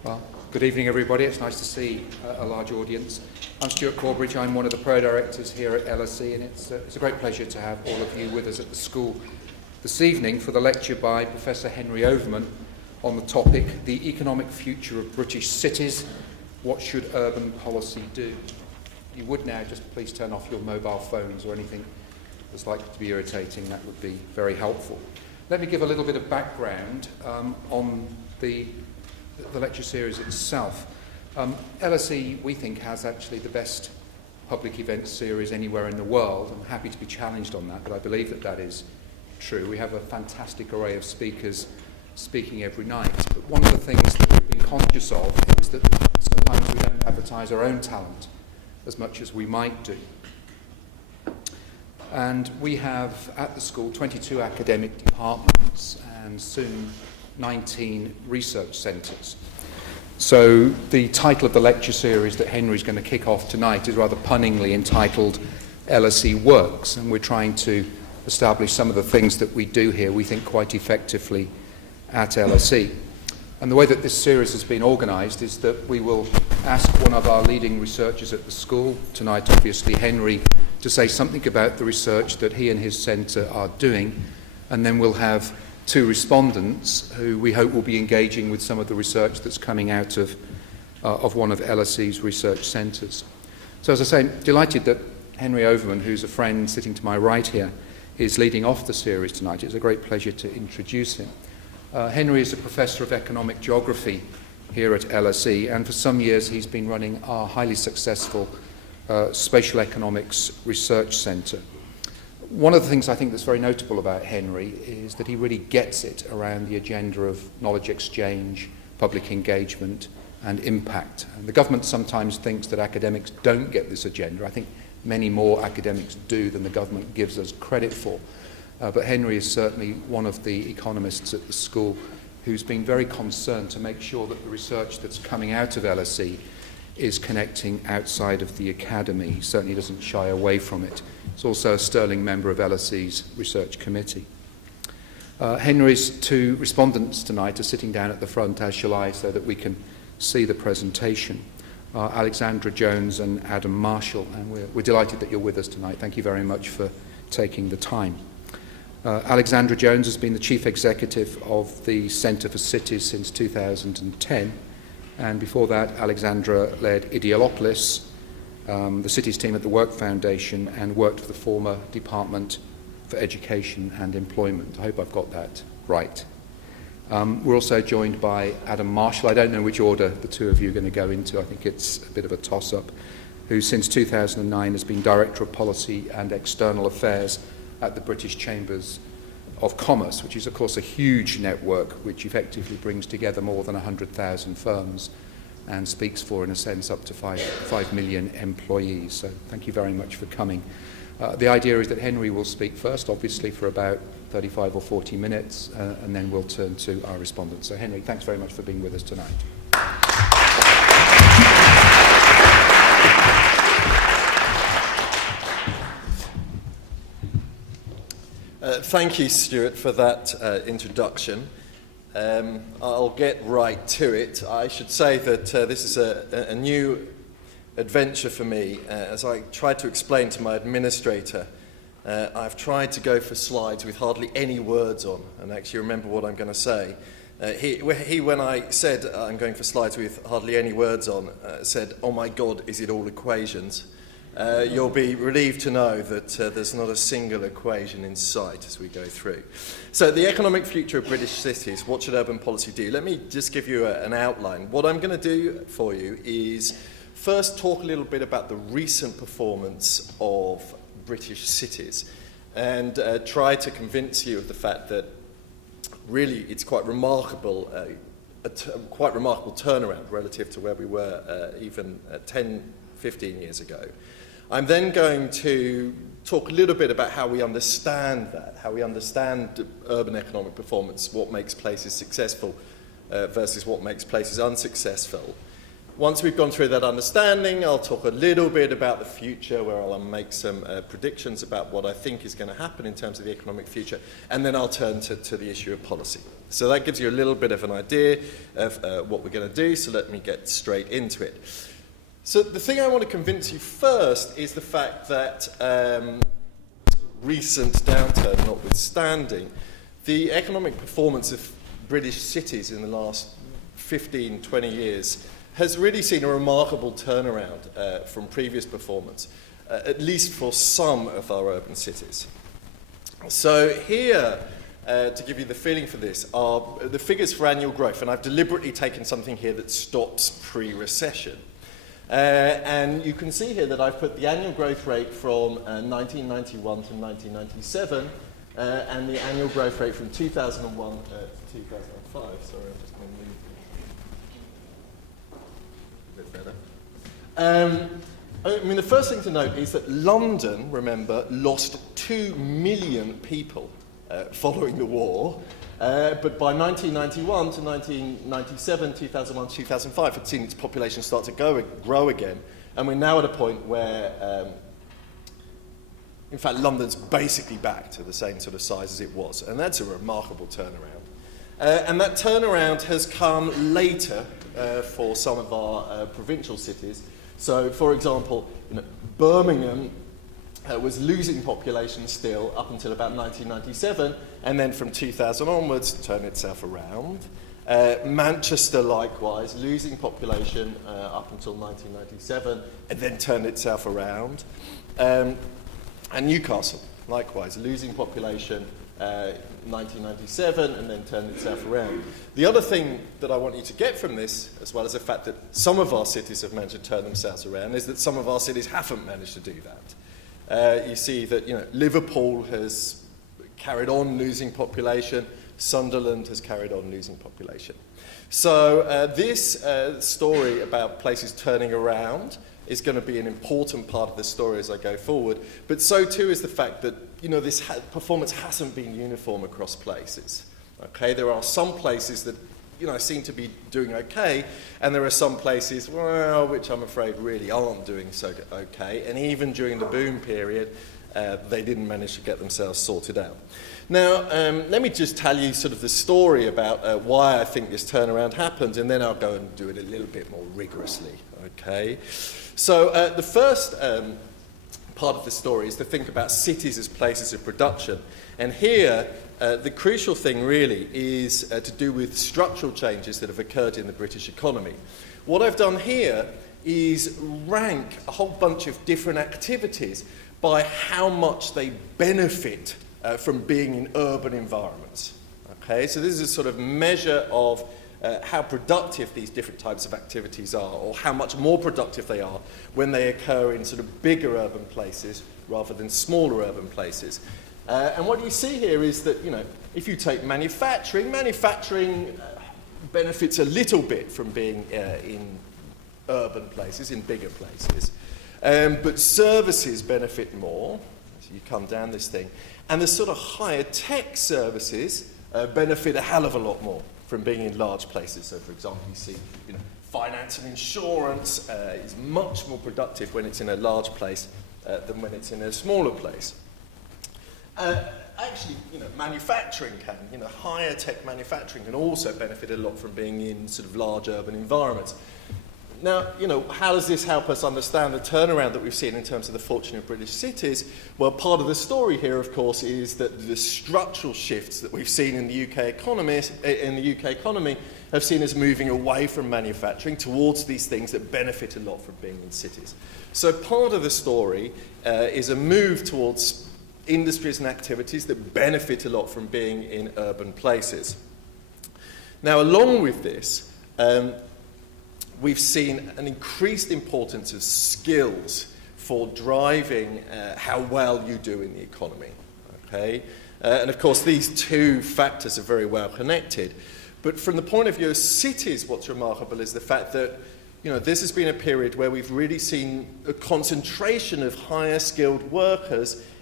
Well, good evening, everybody. It's nice to see a large audience. I'm Stuart Corbridge. I'm one of the pro-directors here at LSE, and it's a great pleasure to have all of you with us at the school this evening for the lecture by Professor Henry Overman on the topic, The Economic Future of British Cities, What Should Urban Policy Do? You would now just please turn off your mobile phones or anything that's likely to be irritating. That would be very helpful. Let me give a little bit of background on the lecture series itself. LSE, we think, has actually the best public event series anywhere in the world. I'm happy to be challenged on that, but I believe that that is true. We have a fantastic array of speakers speaking every night. But one of the things that we've been conscious of is that sometimes we don't advertise our own talent as much as we might do. And we have at the school 22 academic departments and soon 19 research centres. So the title of the lecture series that Henry's going to kick off tonight is rather punningly entitled LSE Works, and we're trying to establish some of the things that we do here, we think, quite effectively at LSE. And the way that this series has been organised is that we will ask one of our leading researchers at the school, tonight obviously Henry, to say something about the research that he and his centre are doing, and then we'll have two respondents who we hope will be engaging with some of the research that's coming out of one of LSE's research centres. So as I say, I'm delighted that Henry Overman, who's a friend sitting to my right here, is leading off the series tonight. It's a great pleasure to introduce him. Henry is a professor of economic geography here at LSE, and for some years he's been running our highly successful Spatial Economics Research Centre. One of the things I think that's very notable about Henry is that he really gets it around the agenda of knowledge exchange, public engagement and impact. And the government sometimes thinks that academics don't get this agenda. I think many more academics do than the government gives us credit for. But Henry is certainly one of the economists at the school who's been very concerned to make sure that the research that's coming out of LSE is connecting outside of the academy. He certainly doesn't shy away from it. He's also a sterling member of LSE's research committee. Henry's two respondents tonight are sitting down at the front, as shall I, so that we can see the presentation. Alexandra Jones and Adam Marshall, and we're delighted that you're with us tonight. Thank you very much for taking the time. Alexandra Jones has been the Chief Executive of the Centre for Cities since 2010, and before that Alexandra led Ideopolis, the cities team at the Work Foundation, and worked for the former Department for Education and Employment. I hope I've got that right. We're also joined by Adam Marshall. I don't know which order the two of you are going to go into. I think it's a bit of a toss-up, who since 2009 has been Director of Policy and External Affairs at the British Chambers of Commerce, which is of course a huge network which effectively brings together more than 100,000 firms and speaks for, in a sense, up to 5 million employees. So thank you very much for coming. The idea is that Henry will speak first, obviously, for about 35 or 40 minutes, and then we'll turn to our respondents. So Henry, thanks very much for being with us tonight. Thank you, Stuart, for that introduction. I'll get right to it. I should say that this is a new adventure for me. As I tried to explain to my administrator, I've tried to go for slides with hardly any words on and actually remember what I'm going to say. When I said I'm going for slides with hardly any words on, said, "Oh my God, is it all equations?" You'll be relieved to know that there's not a single equation in sight as we go through. So the economic future of British cities, what should urban policy do? Let me just give you an outline. What I'm going to do for you is first talk a little bit about the recent performance of British cities and try to convince you of the fact that really it's quite remarkable, quite remarkable turnaround relative to where we were even 10, 15 years ago. I'm then going to talk a little bit about how we understand that, how we understand urban economic performance, what makes places successful versus what makes places unsuccessful. Once we've gone through that understanding, I'll talk a little bit about the future, where I'll make some predictions about what I think is going to happen in terms of the economic future, and then I'll turn to the issue of policy. So that gives you a little bit of an idea of what we're going to do, so let me get straight into it. So the thing I want to convince you first is the fact that recent downturn notwithstanding, the economic performance of British cities in the last 15, 20 years has really seen a remarkable turnaround from previous performance, at least for some of our urban cities. So here, to give you the feeling for this, are the figures for annual growth, and I've deliberately taken something here that stops pre-recession. And you can see here that I've put the annual growth rate from 1991 to 1997, and the annual growth rate from 2001 to 2005. Sorry, I'm just going to move a bit better. I mean, the first thing to note is that London, remember, lost 2 million people following the war, but by 1991 to 1997, 2001, 2005, had seen its population start to grow again, and we're now at a point where, in fact, London's basically back to the same sort of size as it was, and that's a remarkable turnaround. And that turnaround has come later for some of our provincial cities. So, for example, Birmingham was losing population still up until about 1997, and then from 2000 onwards turned itself around. Manchester, likewise, losing population up until 1997, and then turned itself around. And Newcastle, likewise, losing population 1997, and then turned itself around. The other thing that I want you to get from this, as well as the fact that some of our cities have managed to turn themselves around, is that some of our cities haven't managed to do that. You see that Liverpool has carried on losing population, Sunderland has carried on losing population. So this story about places turning around is going to be an important part of the story as I go forward, but so too is the fact that this performance hasn't been uniform across places. Okay, there are some places that seem to be doing okay, and there are some places, well, which I'm afraid really aren't doing so okay, and even during the boom period, they didn't manage to get themselves sorted out. Now, let me just tell you sort of the story about why I think this turnaround happened, and then I'll go and do it a little bit more rigorously, okay? So the first part of the story is to think about cities as places of production, and here the crucial thing really is to do with structural changes that have occurred in the British economy. What I've done here is rank a whole bunch of different activities by how much they benefit from being in urban environments. Okay, so this is a sort of measure of how productive these different types of activities are, or how much more productive they are when they occur in sort of bigger urban places rather than smaller urban places. And what you see here is that, if you take manufacturing benefits a little bit from being in urban places, in bigger places. But services benefit more, so you come down this thing. And the sort of higher tech services benefit a hell of a lot more from being in large places. So, for example, you see, finance and insurance is much more productive when it's in a large place than when it's in a smaller place. Actually, manufacturing can, higher tech manufacturing can also benefit a lot from being in sort of large urban environments. Now, how does this help us understand the turnaround that we've seen in terms of the fortune of British cities? Well, part of the story here, of course, is that the structural shifts that we've seen in the UK economy have seen us moving away from manufacturing towards these things that benefit a lot from being in cities. So part of the story is a move towards industries and activities that benefit a lot from being in urban places. Now, along with this, we've seen an increased importance of skills for driving how well you do in the economy. Okay? And of course, these two factors are very well connected. But from the point of view of cities, what's remarkable is the fact that this has been a period where we've really seen a concentration of higher skilled workers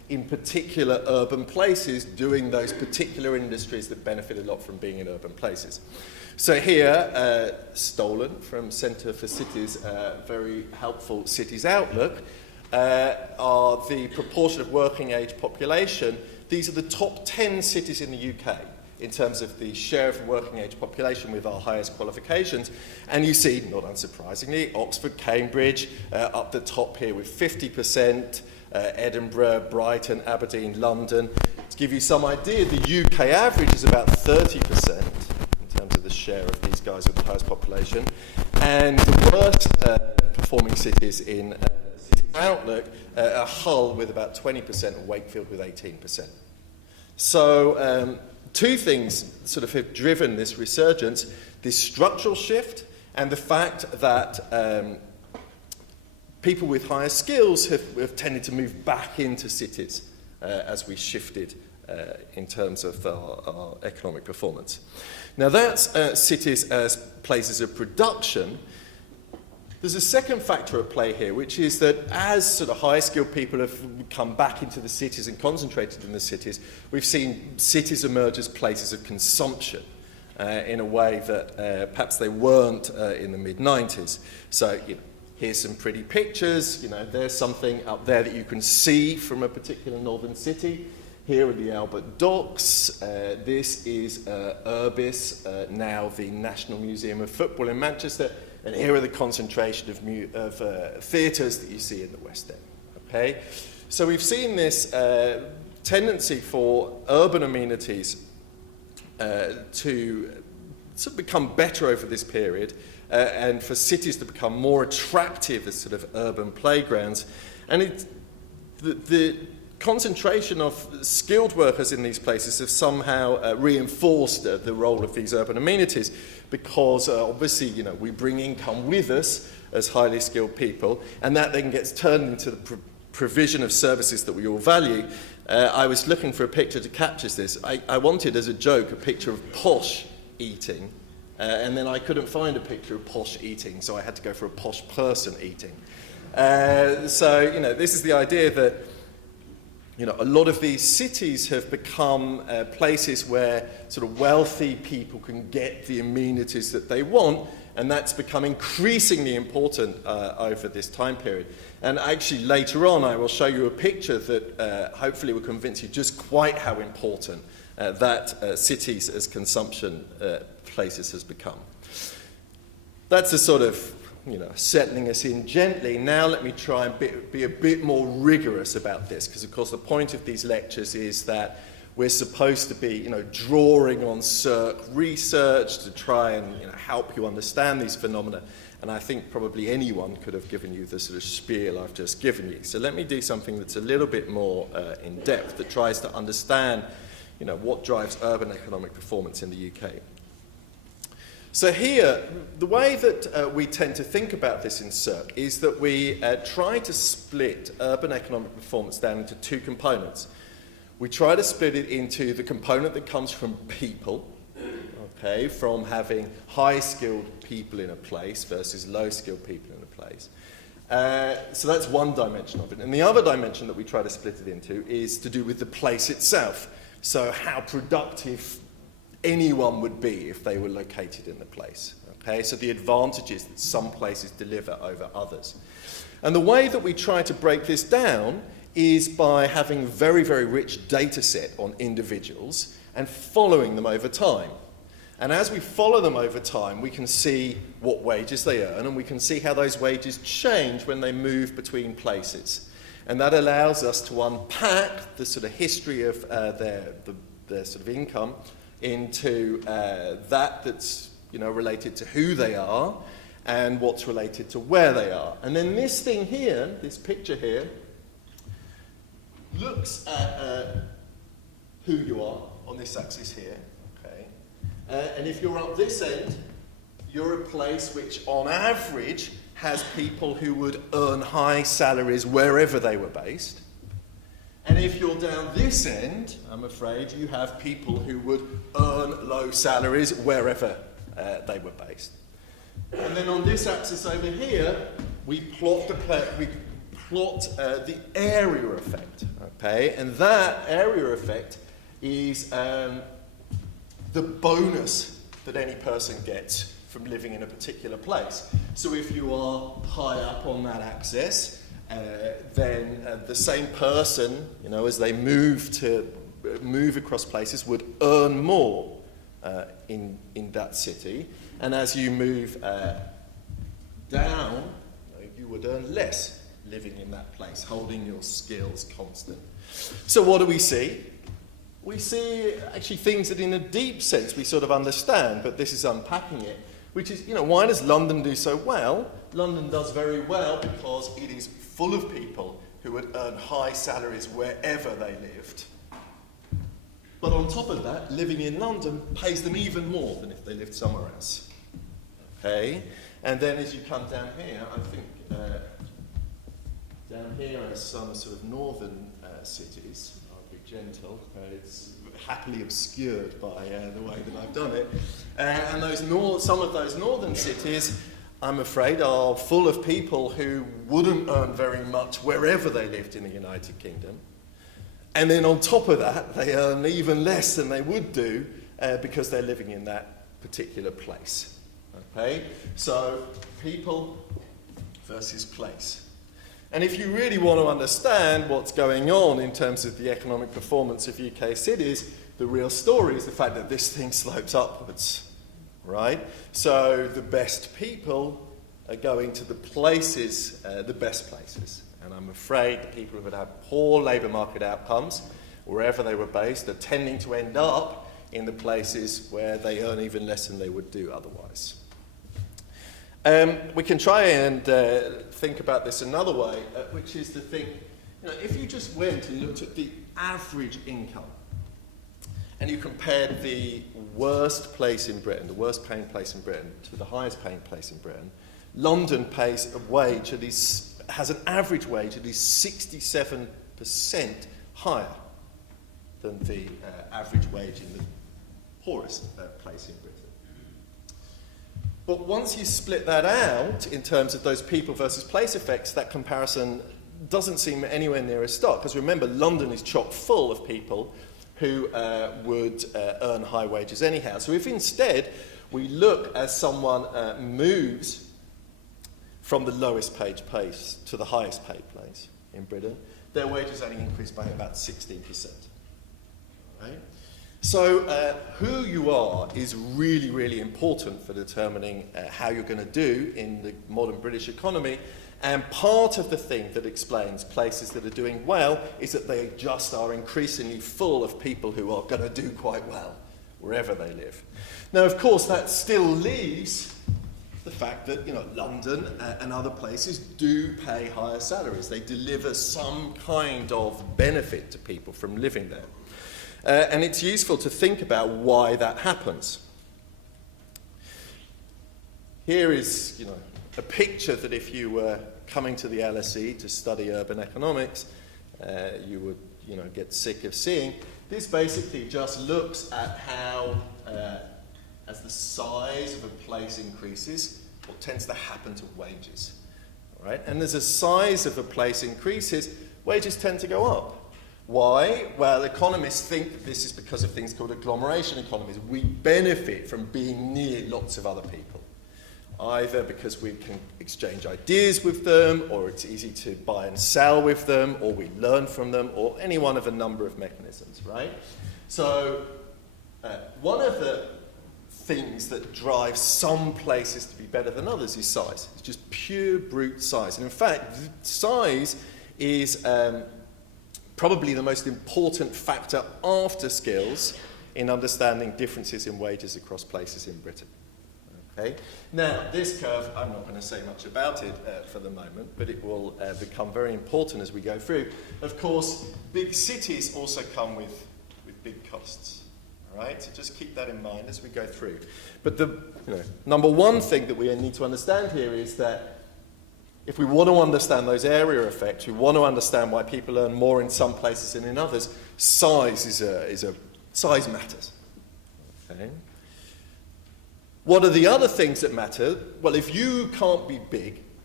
in particular urban places doing those particular industries that benefit a lot from being in urban places. So here, stolen from Centre for Cities, very helpful Cities Outlook, are the proportion of working age population. These are the top 10 cities in the UK in terms of the share of the working age population with our highest qualifications. And you see, not unsurprisingly, Oxford, Cambridge up the top here with 50%, Edinburgh, Brighton, Aberdeen, London. To give you some idea, the UK average is about 30% in terms of the share of these guys with the highest population. And the worst performing cities in Cities Outlook are Hull with about 20% and Wakefield with 18%. So two things sort of have driven this resurgence: this structural shift and the fact that people with higher skills have tended to move back into cities as we shifted in terms of our economic performance. Now that's cities as places of production. There's a second factor at play here, which is that as sort of high-skilled people have come back into the cities and concentrated in the cities, we've seen cities emerge as places of consumption in a way that perhaps they weren't in the mid-90s. So, here's some pretty pictures. There's something up there that you can see from a particular northern city. Here are the Albert Docks. This is Urbis, now the National Museum of Football in Manchester. And here are the concentration of theatres that you see in the West End. Okay? So we've seen this tendency for urban amenities to sort of become better over this period, and for cities to become more attractive as sort of urban playgrounds. And the concentration of skilled workers in these places have somehow reinforced the role of these urban amenities, because obviously, we bring income with us as highly skilled people, and that then gets turned into the provision of services that we all value. I was looking for a picture to capture this. I wanted, as a joke, a picture of posh eating, and then I couldn't find a picture of posh eating, so I had to go for a posh person eating. So, this is the idea that a lot of these cities have become places where sort of wealthy people can get the amenities that they want, and that's become increasingly important over this time period. And actually later on I will show you a picture that hopefully will convince you just quite how important that cities as consumption places has become. That's a sort of settling us in gently. Now let me try and be a bit more rigorous about this, because of course the point of these lectures is that we're supposed to be drawing on Cirque research to try and help you understand these phenomena, and I think probably anyone could have given you the sort of spiel I've just given you. So let me do something that's a little bit more in depth, that tries to understand what drives urban economic performance in the UK. So here, the way that we tend to think about this in Cirque is that we try to split urban economic performance down into two components. We try to split it into the component that comes from people, okay, from having high-skilled people in a place versus low-skilled people in a place. So that's one dimension of it. And the other dimension that we try to split it into is to do with the place itself. So how productive anyone would be if they were located in the place. Okay, so the advantages that some places deliver over others. And the way that we try to break this down is by having a very, very rich data set on individuals and following them over time. And as we follow them over time, we can see what wages they earn, and we can see how those wages change when they move between places. And that allows us to unpack the sort of history of their sort of income into that's related to who they are and what's related to where they are. And then this thing here, this picture here, looks at who you are on this axis here. Okay, and if you're up this end, you're a place which on average has people who would earn high salaries wherever they were based. And if you're down this end, I'm afraid you have people who would earn low salaries wherever they were based. And then on this axis over here, we plot the area effect, okay? And that area effect is the bonus that any person gets from living in a particular place. So if you are high up on that axis, then the same person, you know, as they move across places, would earn more in that city, and as you move down, you would earn less living in that place, holding your skills constant. So what do we see? We see actually things that in a deep sense we sort of understand, but this is unpacking it, which is, you know, why does London do so well? London does very well because it is full of people who would earn high salaries wherever they lived. But on top of that, living in London pays them even more than if they lived somewhere else. Okay? And then as you come down here, I think down here are some sort of northern cities. I'll be gentle. It's happily obscured by the way that I've done it. And some of those northern cities, I'm afraid, are full of people who wouldn't earn very much wherever they lived in the United Kingdom. And then on top of that, they earn even less than they would do because they're living in that particular place. Okay? So, people versus place. And if you really want to understand what's going on in terms of the economic performance of UK cities, the real story is the fact that this thing slopes upwards, right? So the best people are going to the places, the best places. And I'm afraid the people who would have poor labour market outcomes, wherever they were based, are tending to end up in the places where they earn even less than they would do otherwise. We can try and think about this another way, which is to think, you know, if you just went and looked at the average income, and you compared the worst place in Britain, the worst paying place in Britain, to the highest paying place in Britain, London pays a wage that has an average wage that is 67% higher than the average wage in the poorest place in Britain. But once you split that out in terms of those people versus place effects, that comparison doesn't seem anywhere near as stark. Because remember, London is chock full of people who would earn high wages anyhow. So if instead we look as someone moves from the lowest paid place to the highest paid place in Britain, their wages only increase by about 16%. Right? So who you are is really, really important for determining how you're going to do in the modern British economy. And part of the thing that explains places that are doing well is that they just are increasingly full of people who are going to do quite well wherever they live. Now, of course, that still leaves the fact that, you know, London and other places do pay higher salaries. They deliver some kind of benefit to people from living there. And it's useful to think about why that happens. Here is, you know, a picture that if you were coming to the LSE to study urban economics, you would, you know, get sick of seeing. This basically just looks at how, as the size of a place increases, what tends to happen to wages. All right? And as the size of a place increases, wages tend to go up. Why? Well, economists think that this is because of things called agglomeration economies. We benefit from being near lots of other people, either because we can exchange ideas with them, or it's easy to buy and sell with them, or we learn from them, or any one of a number of mechanisms, right? So one of the things that drives some places to be better than others is size. It's just pure brute size. And in fact, size is probably the most important factor after skills in understanding differences in wages across places in Britain. Okay? Now, this curve, I'm not going to say much about it for the moment, but it will become very important as we go through. Of course, big cities also come with big costs. All right? So just keep that in mind as we go through. But the number one thing that we need to understand here is that if we want to understand those area effects, we want to understand why people earn more in some places than in others, size size matters. Okay? What are the other things that matter? Well, if you can't be big,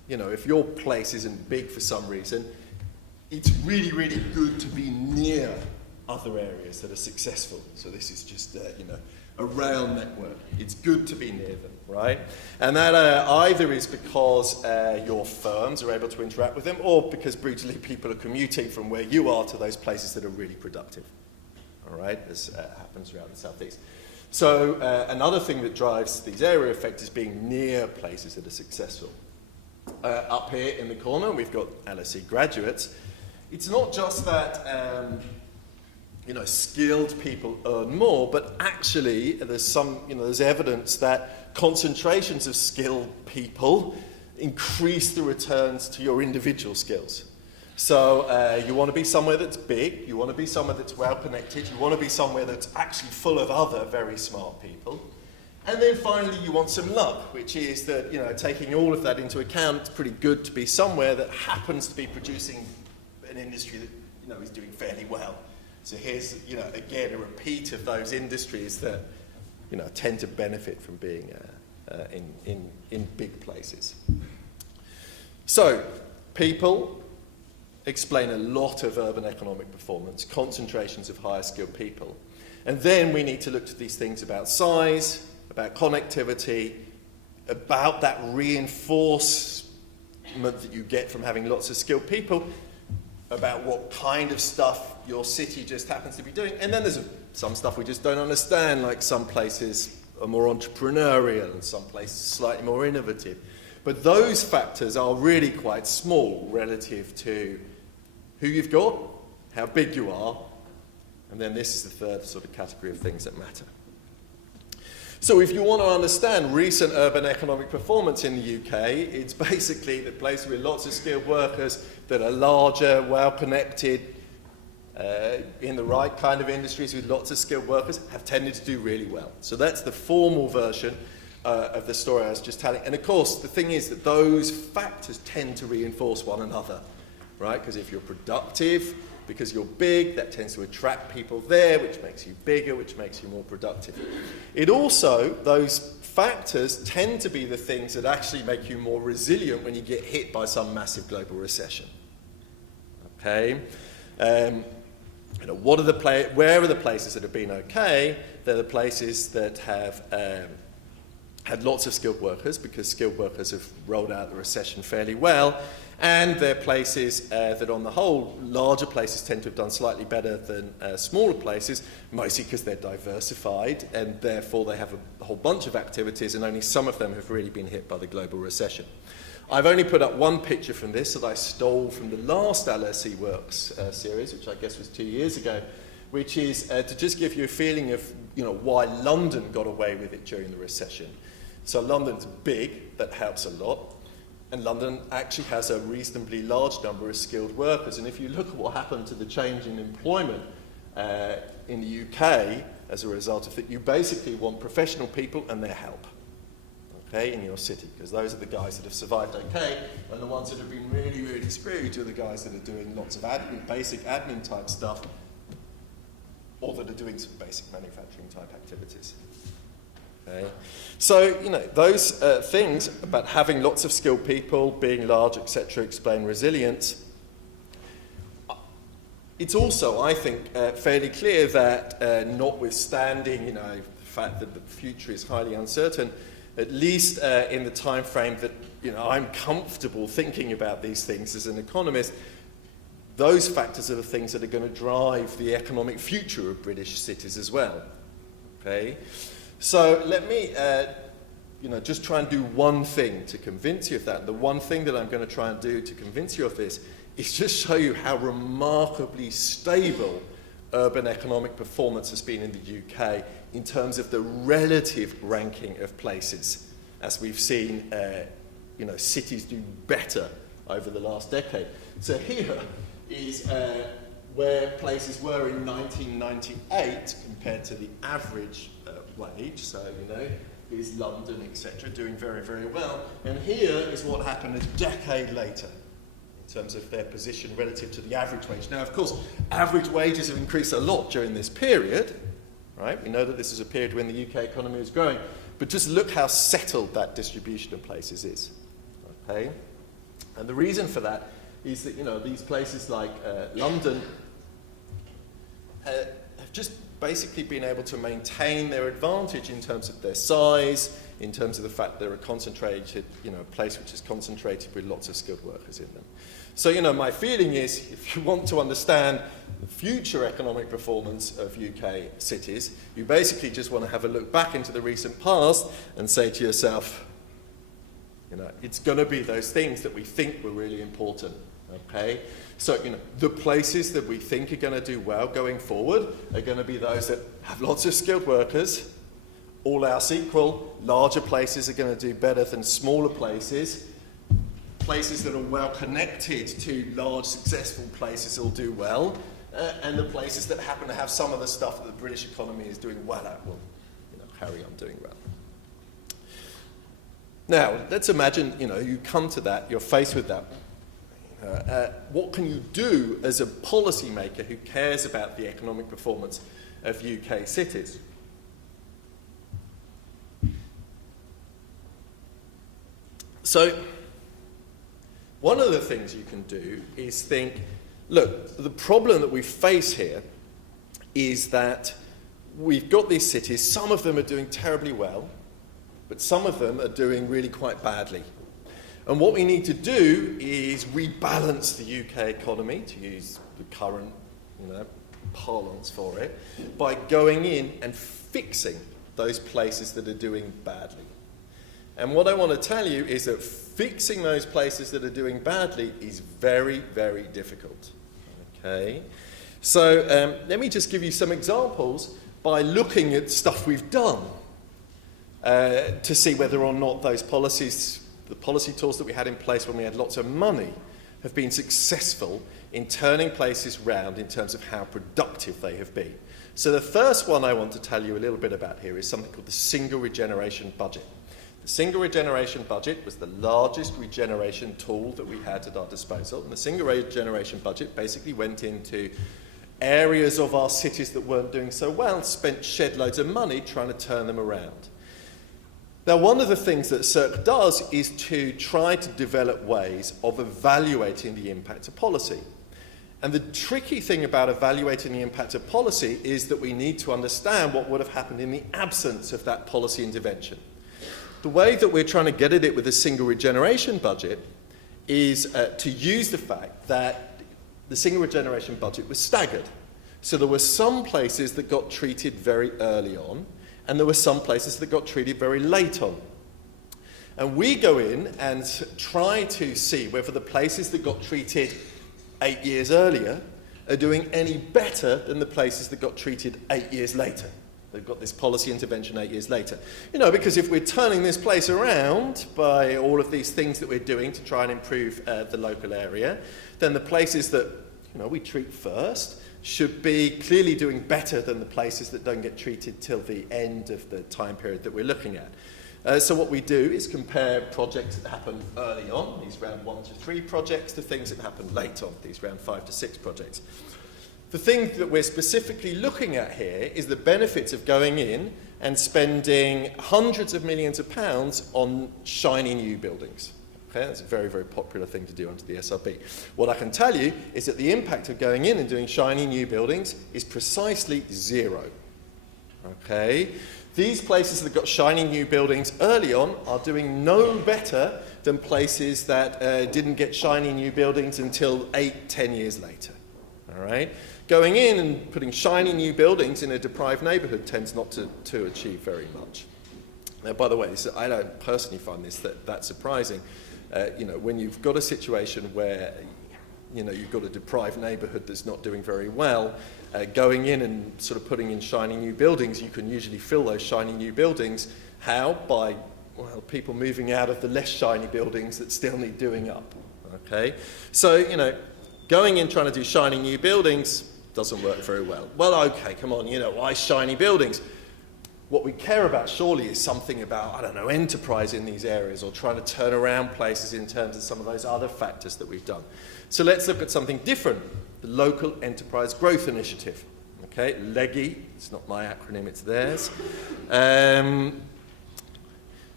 You know, if your place isn't big for some reason, it's really, really good to be near other areas that are successful. So this is just, you know, a rail network. It's good to be near them, right? And that either is because your firms are able to interact with them, or because brutally people are commuting from where you are to those places that are really productive, all right? This happens throughout the southeast. So another thing that drives these area effects is being near places that are successful. Up here in the corner, we've got LSE graduates. It's not just that you know, skilled people earn more, but actually there's evidence that concentrations of skilled people increase the returns to your individual skills. So you want to be somewhere that's big, you want to be somewhere that's well connected, you want to be somewhere that's actually full of other very smart people. And then finally you want some luck, which is that, you know, taking all of that into account, it's pretty good to be somewhere that happens to be producing an industry that, you know, is doing fairly well. So here's, you know, again, a repeat of those industries that, you know, tend to benefit from being in big places. So people explain a lot of urban economic performance, concentrations of higher skilled people. And then we need to look to these things about size, about connectivity, about that reinforcement that you get from having lots of skilled people, about what kind of stuff your city just happens to be doing. And then there's some stuff we just don't understand, like some places are more entrepreneurial and some places slightly more innovative. But those factors are really quite small relative to who you've got, how big you are, and then this is the third sort of category of things that matter. So if you want to understand recent urban economic performance in the UK, it's basically the place with lots of skilled workers that are larger, well-connected, in the right kind of industries with lots of skilled workers, have tended to do really well. So that's the formal version of the story I was just telling. And of course, the thing is that those factors tend to reinforce one another, right? Because if you're productive, because you're big, that tends to attract people there, which makes you bigger, which makes you more productive. It also, those factors tend to be the things that actually make you more resilient when you get hit by some massive global recession. Okay? You know, where are the places that have been okay? They're the places that have had lots of skilled workers, because skilled workers have rolled out the recession fairly well. And they're places that, on the whole, larger places tend to have done slightly better than smaller places, mostly because they're diversified, and therefore they have a whole bunch of activities, and only some of them have really been hit by the global recession. I've only put up one picture from this that I stole from the last LSE Works series, which I guess was 2 years ago, which is to just give you a feeling of, you know, why London got away with it during the recession. So London's big, that helps a lot. And London actually has a reasonably large number of skilled workers. And if you look at what happened to the change in employment in the UK as a result of it, you basically want professional people and their help, okay, in your city, because those are the guys that have survived okay, and the ones that have been really, really screwed are the guys that are doing lots of admin, basic admin type stuff, or that are doing some basic manufacturing type activities. Okay. So, you know, those things about having lots of skilled people, being large, etc., explain resilience. It's also, I think, fairly clear that notwithstanding, you know, the fact that the future is highly uncertain, at least in the time frame that, you know, I'm comfortable thinking about these things as an economist, those factors are the things that are going to drive the economic future of British cities as well. Okay. So let me, you know, just try and do one thing to convince you of that. The one thing that I'm going to try and do to convince you of this is just show you how remarkably stable urban economic performance has been in the UK in terms of the relative ranking of places. As we've seen, you know, cities do better over the last decade. So here is where places were in 1998 compared to the average wage, so, you know, is London, etc., doing very, very well. And here is what happened a decade later in terms of their position relative to the average wage. Now, of course, average wages have increased a lot during this period, right? We know that this is a period when the UK economy is growing, but just look how settled that distribution of places is, okay? And the reason for that is that, these places like London have just basically been able to maintain their advantage in terms of their size, in terms of the fact they're a concentrated, a place which is concentrated with lots of skilled workers in them. So, my feeling is, if you want to understand the future economic performance of UK cities, you basically just want to have a look back into the recent past and say to yourself, it's going to be those things that we think were really important, okay? So, the places that we think are going to do well going forward are going to be those that have lots of skilled workers. All else equal, larger places are going to do better than smaller places. Places that are well connected to large, successful places will do well. And the places that happen to have some of the stuff that the British economy is doing well at will carry on doing well. Now, let's imagine, you come to that, you're faced with that. What can you do as a policymaker who cares about the economic performance of UK cities? So, one of the things you can do is think, look, the problem that we face here is that we've got these cities, some of them are doing terribly well, but some of them are doing really quite badly. And what we need to do is rebalance the UK economy, to use the current parlance for it, by going in and fixing those places that are doing badly. And what I want to tell you is that fixing those places that are doing badly is very, very difficult. Okay? So let me just give you some examples by looking at stuff we've done to see whether or not those policies, the policy tools that we had in place when we had lots of money, have been successful in turning places round in terms of how productive they have been. So the first one I want to tell you a little bit about here is something called the single regeneration budget. The single regeneration budget was the largest regeneration tool that we had at our disposal. And the single regeneration budget basically went into areas of our cities that weren't doing so well, shed loads of money trying to turn them around. Now, one of the things that CIRC does is to try to develop ways of evaluating the impact of policy. And the tricky thing about evaluating the impact of policy is that we need to understand what would have happened in the absence of that policy intervention. The way that we're trying to get at it with a single regeneration budget is to use the fact that the single regeneration budget was staggered. So there were some places that got treated very early on, and there were some places that got treated very late on. And we go in and try to see whether the places that got treated 8 years earlier are doing any better than the places that got treated 8 years later. They've got this policy intervention 8 years later. Because if we're turning this place around by all of these things that we're doing to try and improve the local area, then the places that we treat first should be clearly doing better than the places that don't get treated till the end of the time period that we're looking at. So what we do is compare projects that happen early on, these round 1 to 3 projects, to things that happen late on, these round 5 to 6 projects. The thing that we're specifically looking at here is the benefits of going in and spending hundreds of millions of pounds on shiny new buildings. Okay, that's a very, very popular thing to do under the SRB. What I can tell you is that the impact of going in and doing shiny new buildings is precisely 0. Okay? These places that got shiny new buildings early on are doing no better than places that didn't get shiny new buildings until 8-10 years later. All right? Going in and putting shiny new buildings in a deprived neighbourhood tends not to achieve very much. Now, by the way, I don't personally find this that surprising. When you've got a situation where you've got a deprived neighbourhood that's not doing very well, going in and sort of putting in shiny new buildings, you can usually fill those shiny new buildings. How? By people moving out of the less shiny buildings that still need doing up. Okay, so going in trying to do shiny new buildings doesn't work very well. Well, okay, come on, why shiny buildings? What we care about surely is something about, enterprise in these areas, or trying to turn around places in terms of some of those other factors that we've done. So let's look at something different, the Local Enterprise Growth Initiative. Okay, LEGI, it's not my acronym, it's theirs.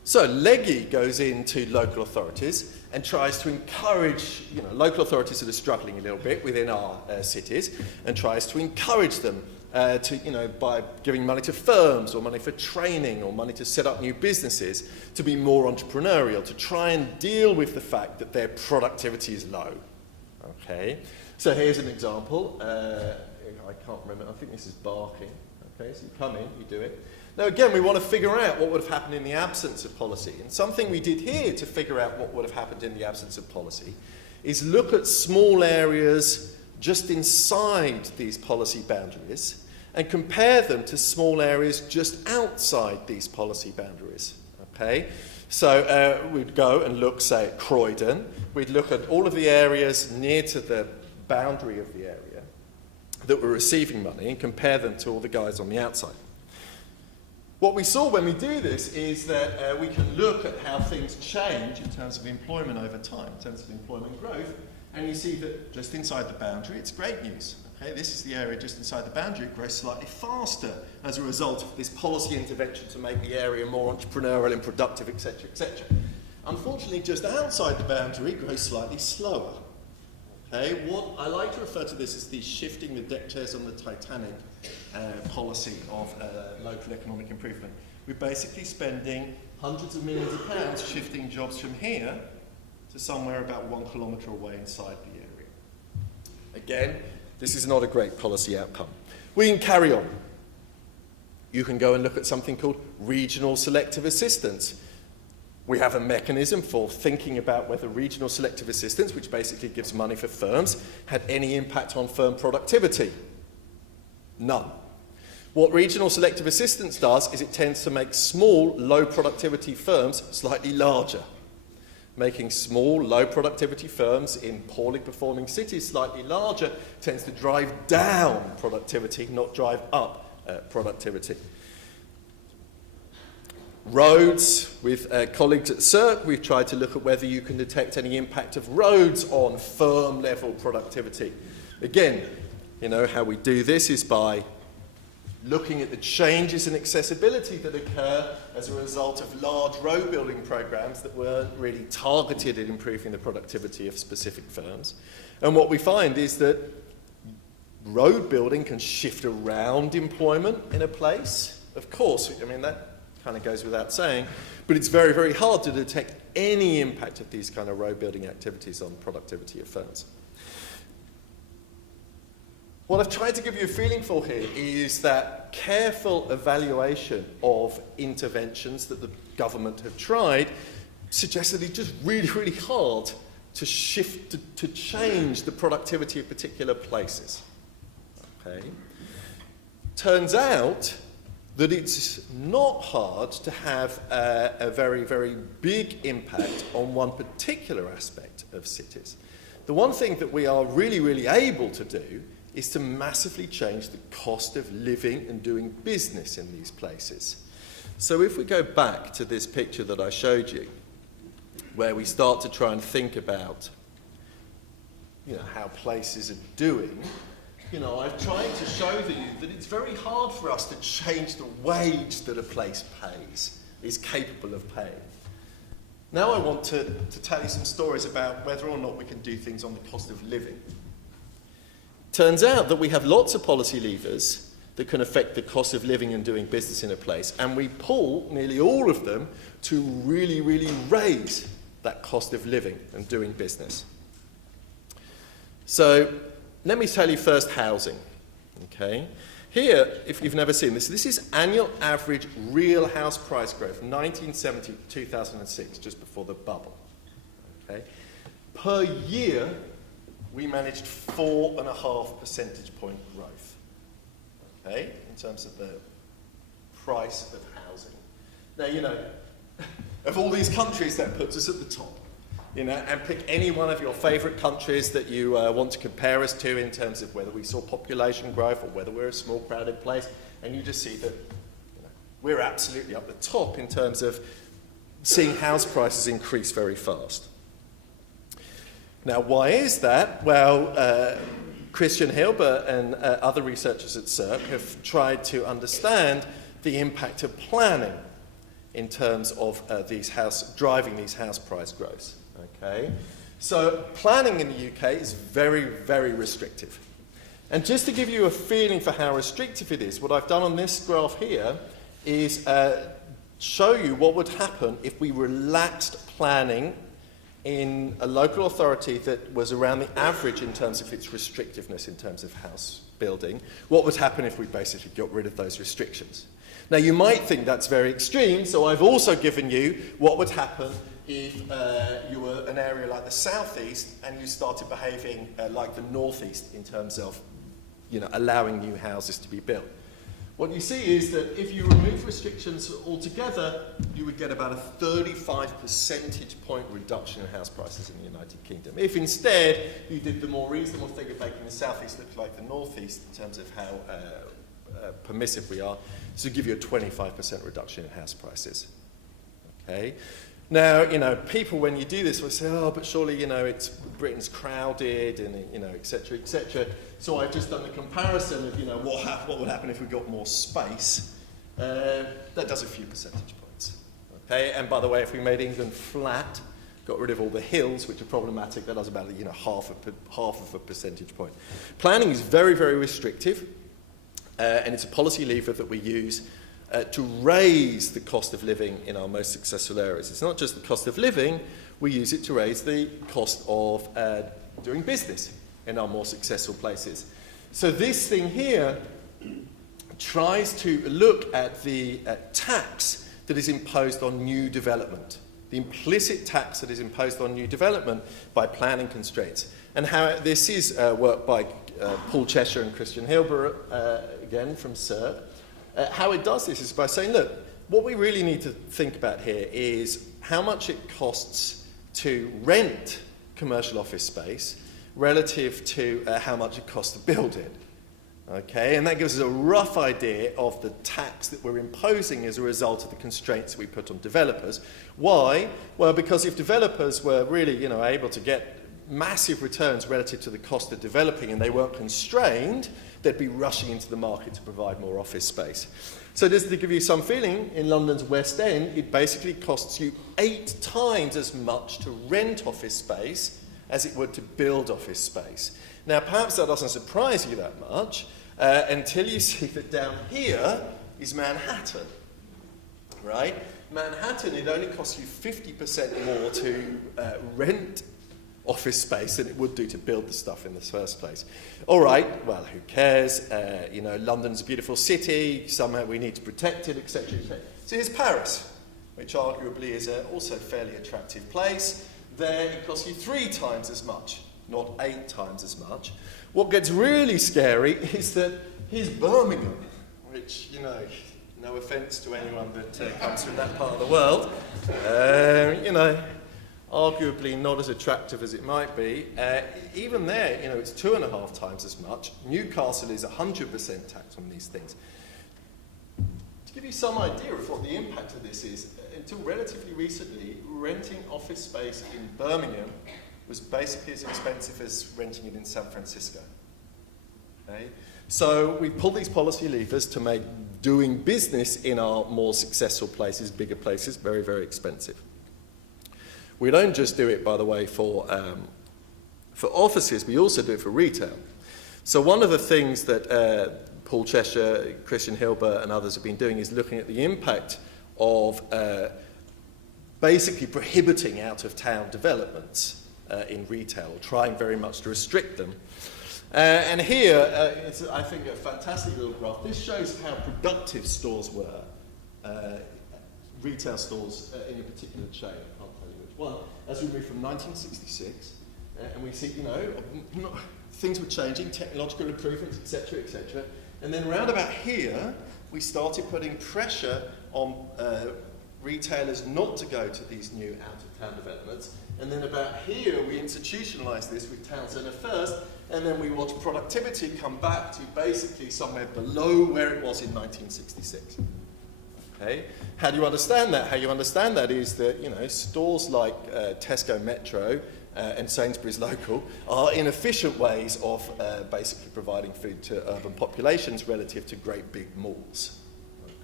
So Legge goes into local authorities and tries to encourage, local authorities that are struggling a little bit within our cities, and tries to encourage them by giving money to firms, or money for training, or money to set up new businesses, to be more entrepreneurial, to try and deal with the fact that their productivity is low. Okay, so here's an example. I can't remember, I think this is barking. Okay, so you come in, you do it. Now again, we want to figure out what would have happened in the absence of policy. And something we did here to figure out what would have happened in the absence of policy is look at small areas just inside these policy boundaries and compare them to small areas just outside these policy boundaries. Okay, so we'd go and look, say, at Croydon. We'd look at all of the areas near to the boundary of the area that were receiving money and compare them to all the guys on the outside. What we saw when we do this is that we can look at how things change in terms of employment over time, in terms of employment growth, and you see that just inside the boundary, it's great news. Okay, this is the area just inside the boundary. It grows slightly faster as a result of this policy intervention to make the area more entrepreneurial and productive, etc., etc. Unfortunately, just outside the boundary, it grows slightly slower. Okay, what I like to refer to this as the shifting the deck chairs on the Titanic policy of local economic improvement. We're basically spending hundreds of millions of pounds shifting jobs from here to somewhere about 1 kilometre away inside the area. Again, this is not a great policy outcome. We can carry on. You can go and look at something called regional selective assistance. We have a mechanism for thinking about whether regional selective assistance, which basically gives money for firms, had any impact on firm productivity. None. What regional selective assistance does is it tends to make small, low productivity firms slightly larger. Making small, low productivity firms in poorly performing cities slightly larger tends to drive down productivity, not drive up productivity. Roads, with colleagues at CERC, we've tried to look at whether you can detect any impact of roads on firm level productivity. Again, how we do this is by looking at the changes in accessibility that occur as a result of large road building programs that weren't really targeted at improving the productivity of specific firms. And what we find is that road building can shift around employment in a place. Of course, that kind of goes without saying, but it's very, very hard to detect any impact of these kind of road building activities on productivity of firms. What I've tried to give you a feeling for here is that careful evaluation of interventions that the government have tried suggests that it's just really, really hard to shift, to change the productivity of particular places. Okay. Turns out that it's not hard to have a very, very big impact on one particular aspect of cities. The one thing that we are really, really able to do is to massively change the cost of living and doing business in these places. So if we go back to this picture that I showed you, where we start to try and think about how places are doing, I've tried to show you that it's very hard for us to change the wage that a place pays, is capable of paying. Now I want to tell you some stories about whether or not we can do things on the cost of living. Turns out that we have lots of policy levers that can affect the cost of living and doing business in a place, and we pull nearly all of them to really, really raise that cost of living and doing business. So let me tell you first housing. Okay, here, if you've never seen this, this is annual average real house price growth, 1970 to 2006, just before the bubble. Okay, per year, we managed 4.5 percentage point growth, okay, in terms of the price of housing. Now, of all these countries, that puts us at the top, and pick any one of your favourite countries that you want to compare us to in terms of whether we saw population growth or whether we're a small, crowded place, and you just see that we're absolutely up the top in terms of seeing house prices increase very fast. Now, why is that? Well, Christian Hilbert and other researchers at CERC have tried to understand the impact of planning in terms of driving these house price growths. Okay? So planning in the UK is very, very restrictive. And just to give you a feeling for how restrictive it is, what I've done on this graph here is show you what would happen if we relaxed planning in a local authority that was around the average in terms of its restrictiveness in terms of house building. What would happen if we basically got rid of those restrictions? Now, you might think that's very extreme, so I've also given you what would happen if you were an area like the southeast and you started behaving like the northeast in terms of, allowing new houses to be built. What you see is that if you remove restrictions altogether, you would get about a 35 percentage point reduction in house prices in the United Kingdom. If instead you did the more reasonable thing of making the southeast look like the northeast in terms of how permissive we are, this would give you a 25% reduction in house prices. Okay? Now, people when you do this will say, oh, but surely, it's Britain's crowded and, et cetera, et cetera. So I've just done the comparison of, what would happen if we got more space. That does a few percentage points. Okay, and by the way, if we made England flat, got rid of all the hills, which are problematic, that does about, half of a percentage point. Planning is very, very restrictive, and it's a policy lever that we use to raise the cost of living in our most successful areas. It's not just the cost of living, we use it to raise the cost of doing business in our more successful places. So this thing here tries to look at the tax that is imposed on new development, the implicit tax that is imposed on new development by planning constraints. And how this is work by Paul Cheshire and Christian Hilber, again from SERB. How it does this is by saying, look, what we really need to think about here is how much it costs to rent commercial office space relative to how much it costs to build it. Okay, and that gives us a rough idea of the tax that we're imposing as a result of the constraints we put on developers. Why? Well, because if developers were really, able to get massive returns relative to the cost of developing and they weren't constrained, they'd be rushing into the market to provide more office space. So just to give you some feeling, in London's West End, it basically costs you 8 times as much to rent office space as it would to build office space. Now, perhaps that doesn't surprise you that much until you see that down here is Manhattan, right? Manhattan, it only costs you 50% more to rent office space than it would do to build the stuff in the first place. All right, well, who cares? London's a beautiful city, somehow we need to protect it, etc. So here's Paris, which arguably is also a fairly attractive place. There it costs you 3 times as much, not 8 times as much. What gets really scary is that here's Birmingham, which, no offence to anyone that comes from that part of the world, arguably not as attractive as it might be. Even there, it's 2.5 times as much. Newcastle is 100% tax on these things. To give you some idea of what the impact of this is, until relatively recently, renting office space in Birmingham was basically as expensive as renting it in San Francisco. Okay? So we pull these policy levers to make doing business in our more successful places, bigger places, very, very expensive. We don't just do it, by the way, for offices, we also do it for retail. So one of the things that Paul Cheshire, Christian Hilber and others have been doing is looking at the impact of basically prohibiting out-of-town developments in retail, trying very much to restrict them. And here, it's, I think, a fantastic little graph. This shows how productive stores were, retail stores in a particular chain. I can't tell you which one. As we move from 1966, and we see, things were changing, technological improvements, etc., etc. And then around about here, we started putting pressure on retailers not to go to these new out-of-town developments. And then about here, we institutionalised this with Town Centre first, and then we watched productivity come back to basically somewhere below where it was in 1966. Okay? How do you understand that? How you understand that is that, stores like Tesco Metro and Sainsbury's Local are inefficient ways of basically providing food to urban populations relative to great big malls.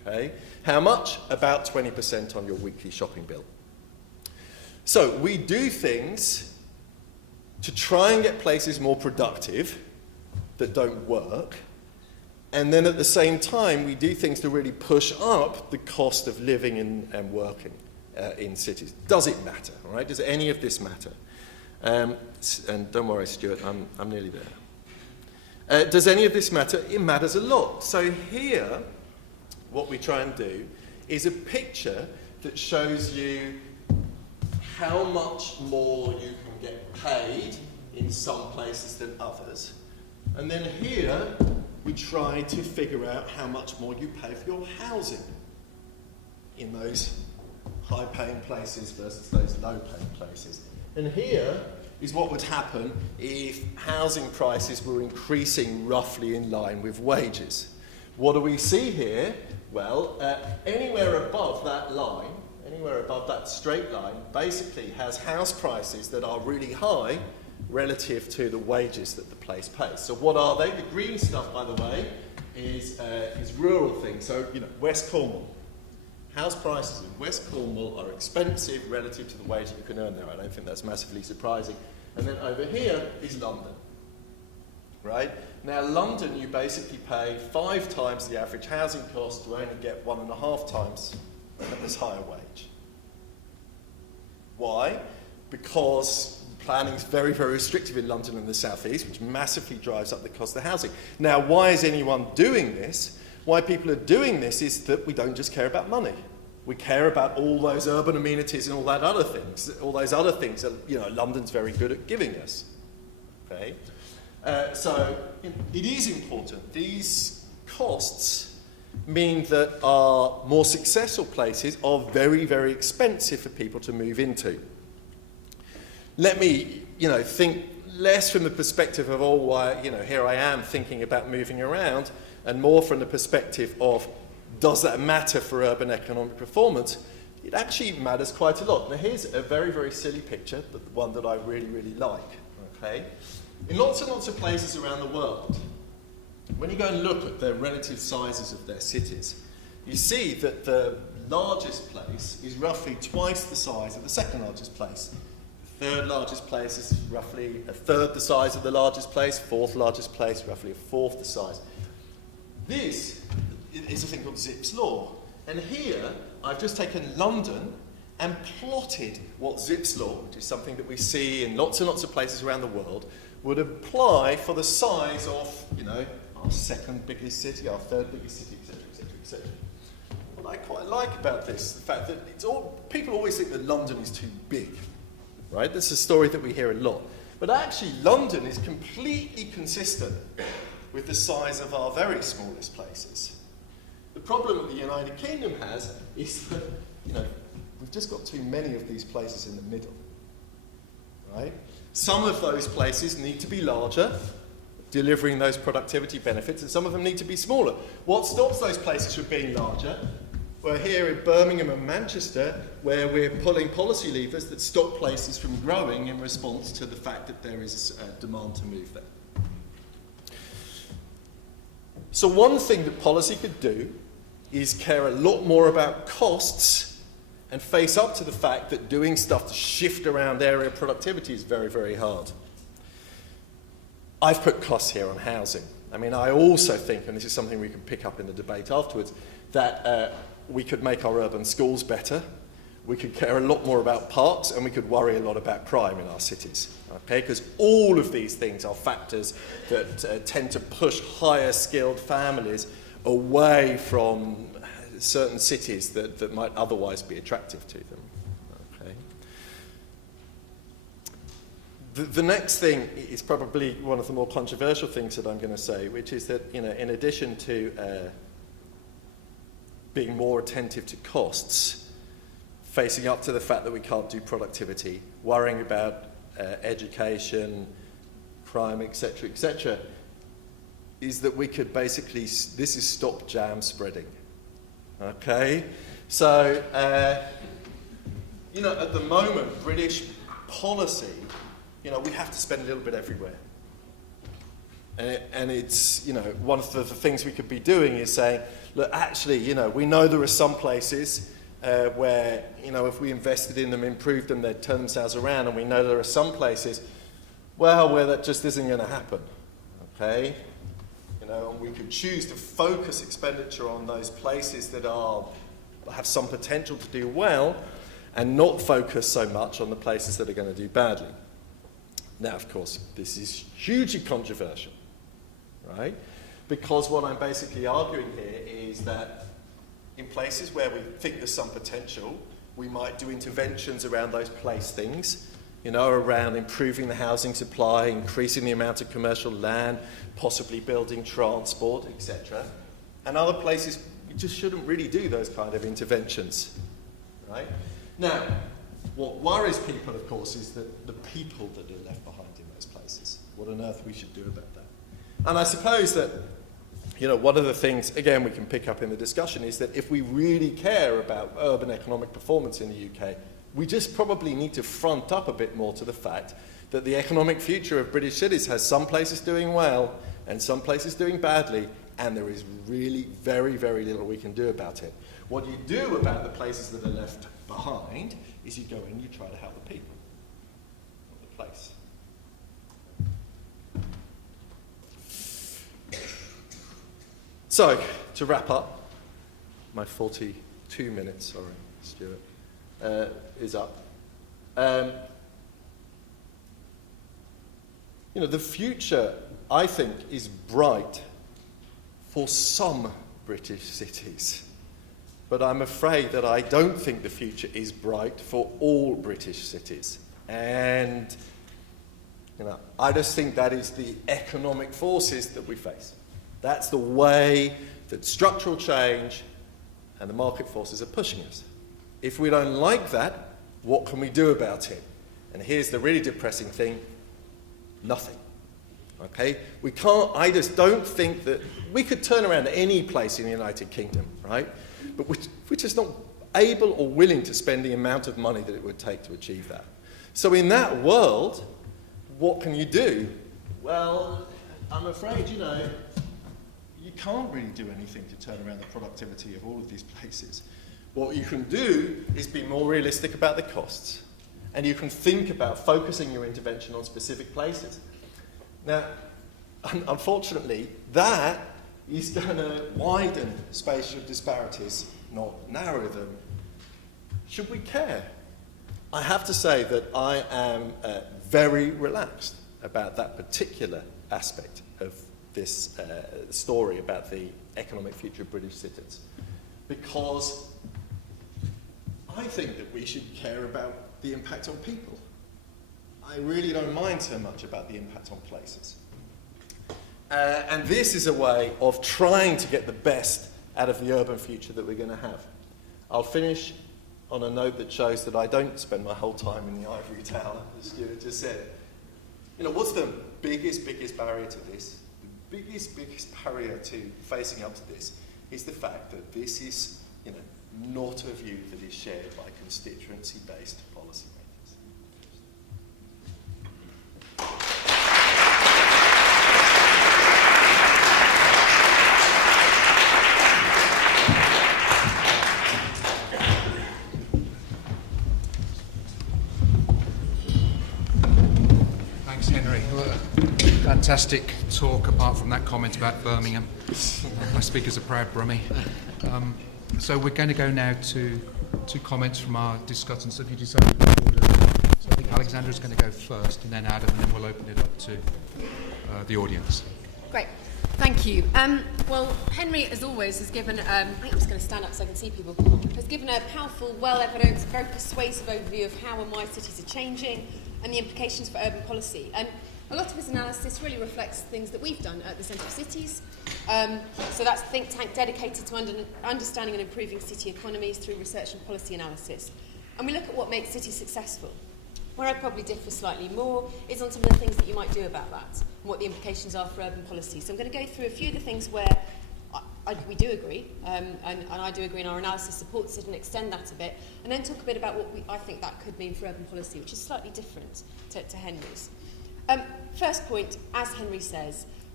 Okay? How much? About 20% on your weekly shopping bill. So we do things to try and get places more productive that don't work, and then at the same time we do things to really push up the cost of living and working in cities. Does it matter? All right? Does any of this matter? And don't worry, Stuart, I'm nearly there. Does any of this matter? It matters a lot. So here, what we try and do is a picture that shows you how much more you can get paid in some places than others. And then here, we try to figure out how much more you pay for your housing in those high-paying places versus those low-paying places. And here is what would happen if housing prices were increasing roughly in line with wages. What do we see here? Well, anywhere above that line, anywhere above that straight line, basically has house prices that are really high relative to the wages that the place pays. So what are they? The green stuff, by the way, is rural things. So, West Cornwall. House prices in West Cornwall are expensive relative to the wage that you can earn there. I don't think that's massively surprising. And then over here is London. Right? Now, London, you basically pay 5 times the average housing cost to only get 1.5 times this higher wage. Why? Because planning is very, very restrictive in London and the South East, which massively drives up the cost of housing. Now, why is anyone doing this? Why people are doing this is that we don't just care about money. We care about all those urban amenities and all that other things. All those other things that London's very good at giving us. Okay, so it is important. These costs mean that our more successful places are very, very expensive for people to move into. Let me, think less from the perspective of, here I am thinking about moving around, and more from the perspective of, does that matter for urban economic performance? It actually matters quite a lot. Now here's a very, very silly picture, but one that I really, really like. Okay? In lots and lots of places around the world, when you go and look at the relative sizes of their cities, you see that the largest place is roughly twice the size of the second largest place. The third largest place is roughly a third the size of the largest place, fourth largest place, roughly a fourth the size. This is a thing called Zipf's law. And here, I've just taken London and plotted what Zipf's law, which is something that we see in lots and lots of places around the world, would apply for the size of, our second biggest city, our third biggest city, etc., etc., etc. What I quite like about this, the fact that people always think that London is too big, right? That's a story that we hear a lot. But actually, London is completely consistent with the size of our very smallest places. The problem that the United Kingdom has is that, we've just got too many of these places in the middle, right? Some of those places need to be larger, delivering those productivity benefits, and some of them need to be smaller. What stops those places from being larger? We're here in Birmingham and Manchester, where we're pulling policy levers that stop places from growing in response to the fact that there is a demand to move there. So one thing that policy could do is care a lot more about costs and face up to the fact that doing stuff to shift around area productivity is very, very hard. I've put costs here on housing. I also think, and this is something we can pick up in the debate afterwards, that we could make our urban schools better, we could care a lot more about parks, and we could worry a lot about crime in our cities. Okay? Because all of these things are factors that tend to push higher skilled families away from certain cities that might otherwise be attractive to them. Okay? The next thing is probably one of the more controversial things that I'm going to say, which is that, in addition to being more attentive to costs, facing up to the fact that we can't do productivity, worrying about education, crime, etc., is that we could basically, this is stop jam spreading. Okay? So, at the moment, British policy, we have to spend a little bit everywhere. And it's, one of the things we could be doing is saying, look, actually, we know there are some places where, if we invested in them, improved them, they'd turn themselves around, and we know there are some places, where that just isn't going to happen, okay? And we could choose to focus expenditure on those places that have some potential to do well, and not focus so much on the places that are going to do badly. Now, of course, this is hugely controversial, right? Because what I'm basically arguing here is that in places where we think there's some potential, we might do interventions around those place things, around improving the housing supply, increasing the amount of commercial land, possibly building transport, etc. And other places, we just shouldn't really do those kind of interventions, right? Now, what worries people, of course, is that the people that are left behind in those places. What on earth we should do about that? And I suppose that, one of the things, again, we can pick up in the discussion is that if we really care about urban economic performance in the UK, we just probably need to front up a bit more to the fact that the economic future of British cities has some places doing well and some places doing badly, and there is really very, very little we can do about it. What you do about the places that are left behind is you go in and you try to help the people, not the place. So, to wrap up, my 42 minutes, sorry, Stuart, is up. The future, I think, is bright for some British cities. But I'm afraid that I don't think the future is bright for all British cities. And, I just think that is the economic forces that we face. That's the way that structural change and the market forces are pushing us. If we don't like that, what can we do about it? And here's the really depressing thing: nothing. Okay? We can't, I just don't think that we could turn around any place in the United Kingdom, right? But we're just not able or willing to spend the amount of money that it would take to achieve that. So in that world, what can you do? Well, I'm afraid, you can't really do anything to turn around the productivity of all of these places. What you can do is be more realistic about the costs. And you can think about focusing your intervention on specific places. Now, unfortunately, that is going to widen spatial disparities, not narrow them. Should we care? I have to say that I am very relaxed about that particular aspect of this story about the economic future of British cities, because I think that we should care about the impact on people. I really don't mind so much about the impact on places. And this is a way of trying to get the best out of the urban future that we're going to have. I'll finish on a note that shows that I don't spend my whole time in the ivory tower, as Stuart just said. What's the biggest barrier to this? The biggest barrier to facing up to this is the fact that this is, not a view that is shared by constituency-based policymakers. Thanks, Henry. Fantastic talk, apart from that comment about Birmingham. I speak as a proud Brummie. So we're going to go now to comments from our discussants. If you decide to order, so I think Alexandra's going to go first, and then Adam, and then we'll open it up to the audience. Great, thank you. Well, Henry, as always, has given, I think I'm just going to stand up so I can see people, has given a powerful, well-evidenced, very persuasive overview of how and why cities are changing and the implications for urban policy. And a lot of his analysis really reflects things that we've done at the Centre for Cities. So that's a think tank dedicated to understanding and improving city economies through research and policy analysis. And we look at what makes cities successful. Where I probably differ slightly more is on some of the things that you might do about that and what the implications are for urban policy. So I'm going to go through a few of the things where we do agree, and I do agree, and our analysis supports it and extend that a bit, and then talk a bit about what I think that could mean for urban policy, which is slightly different to Henry's. First point, as Henry says,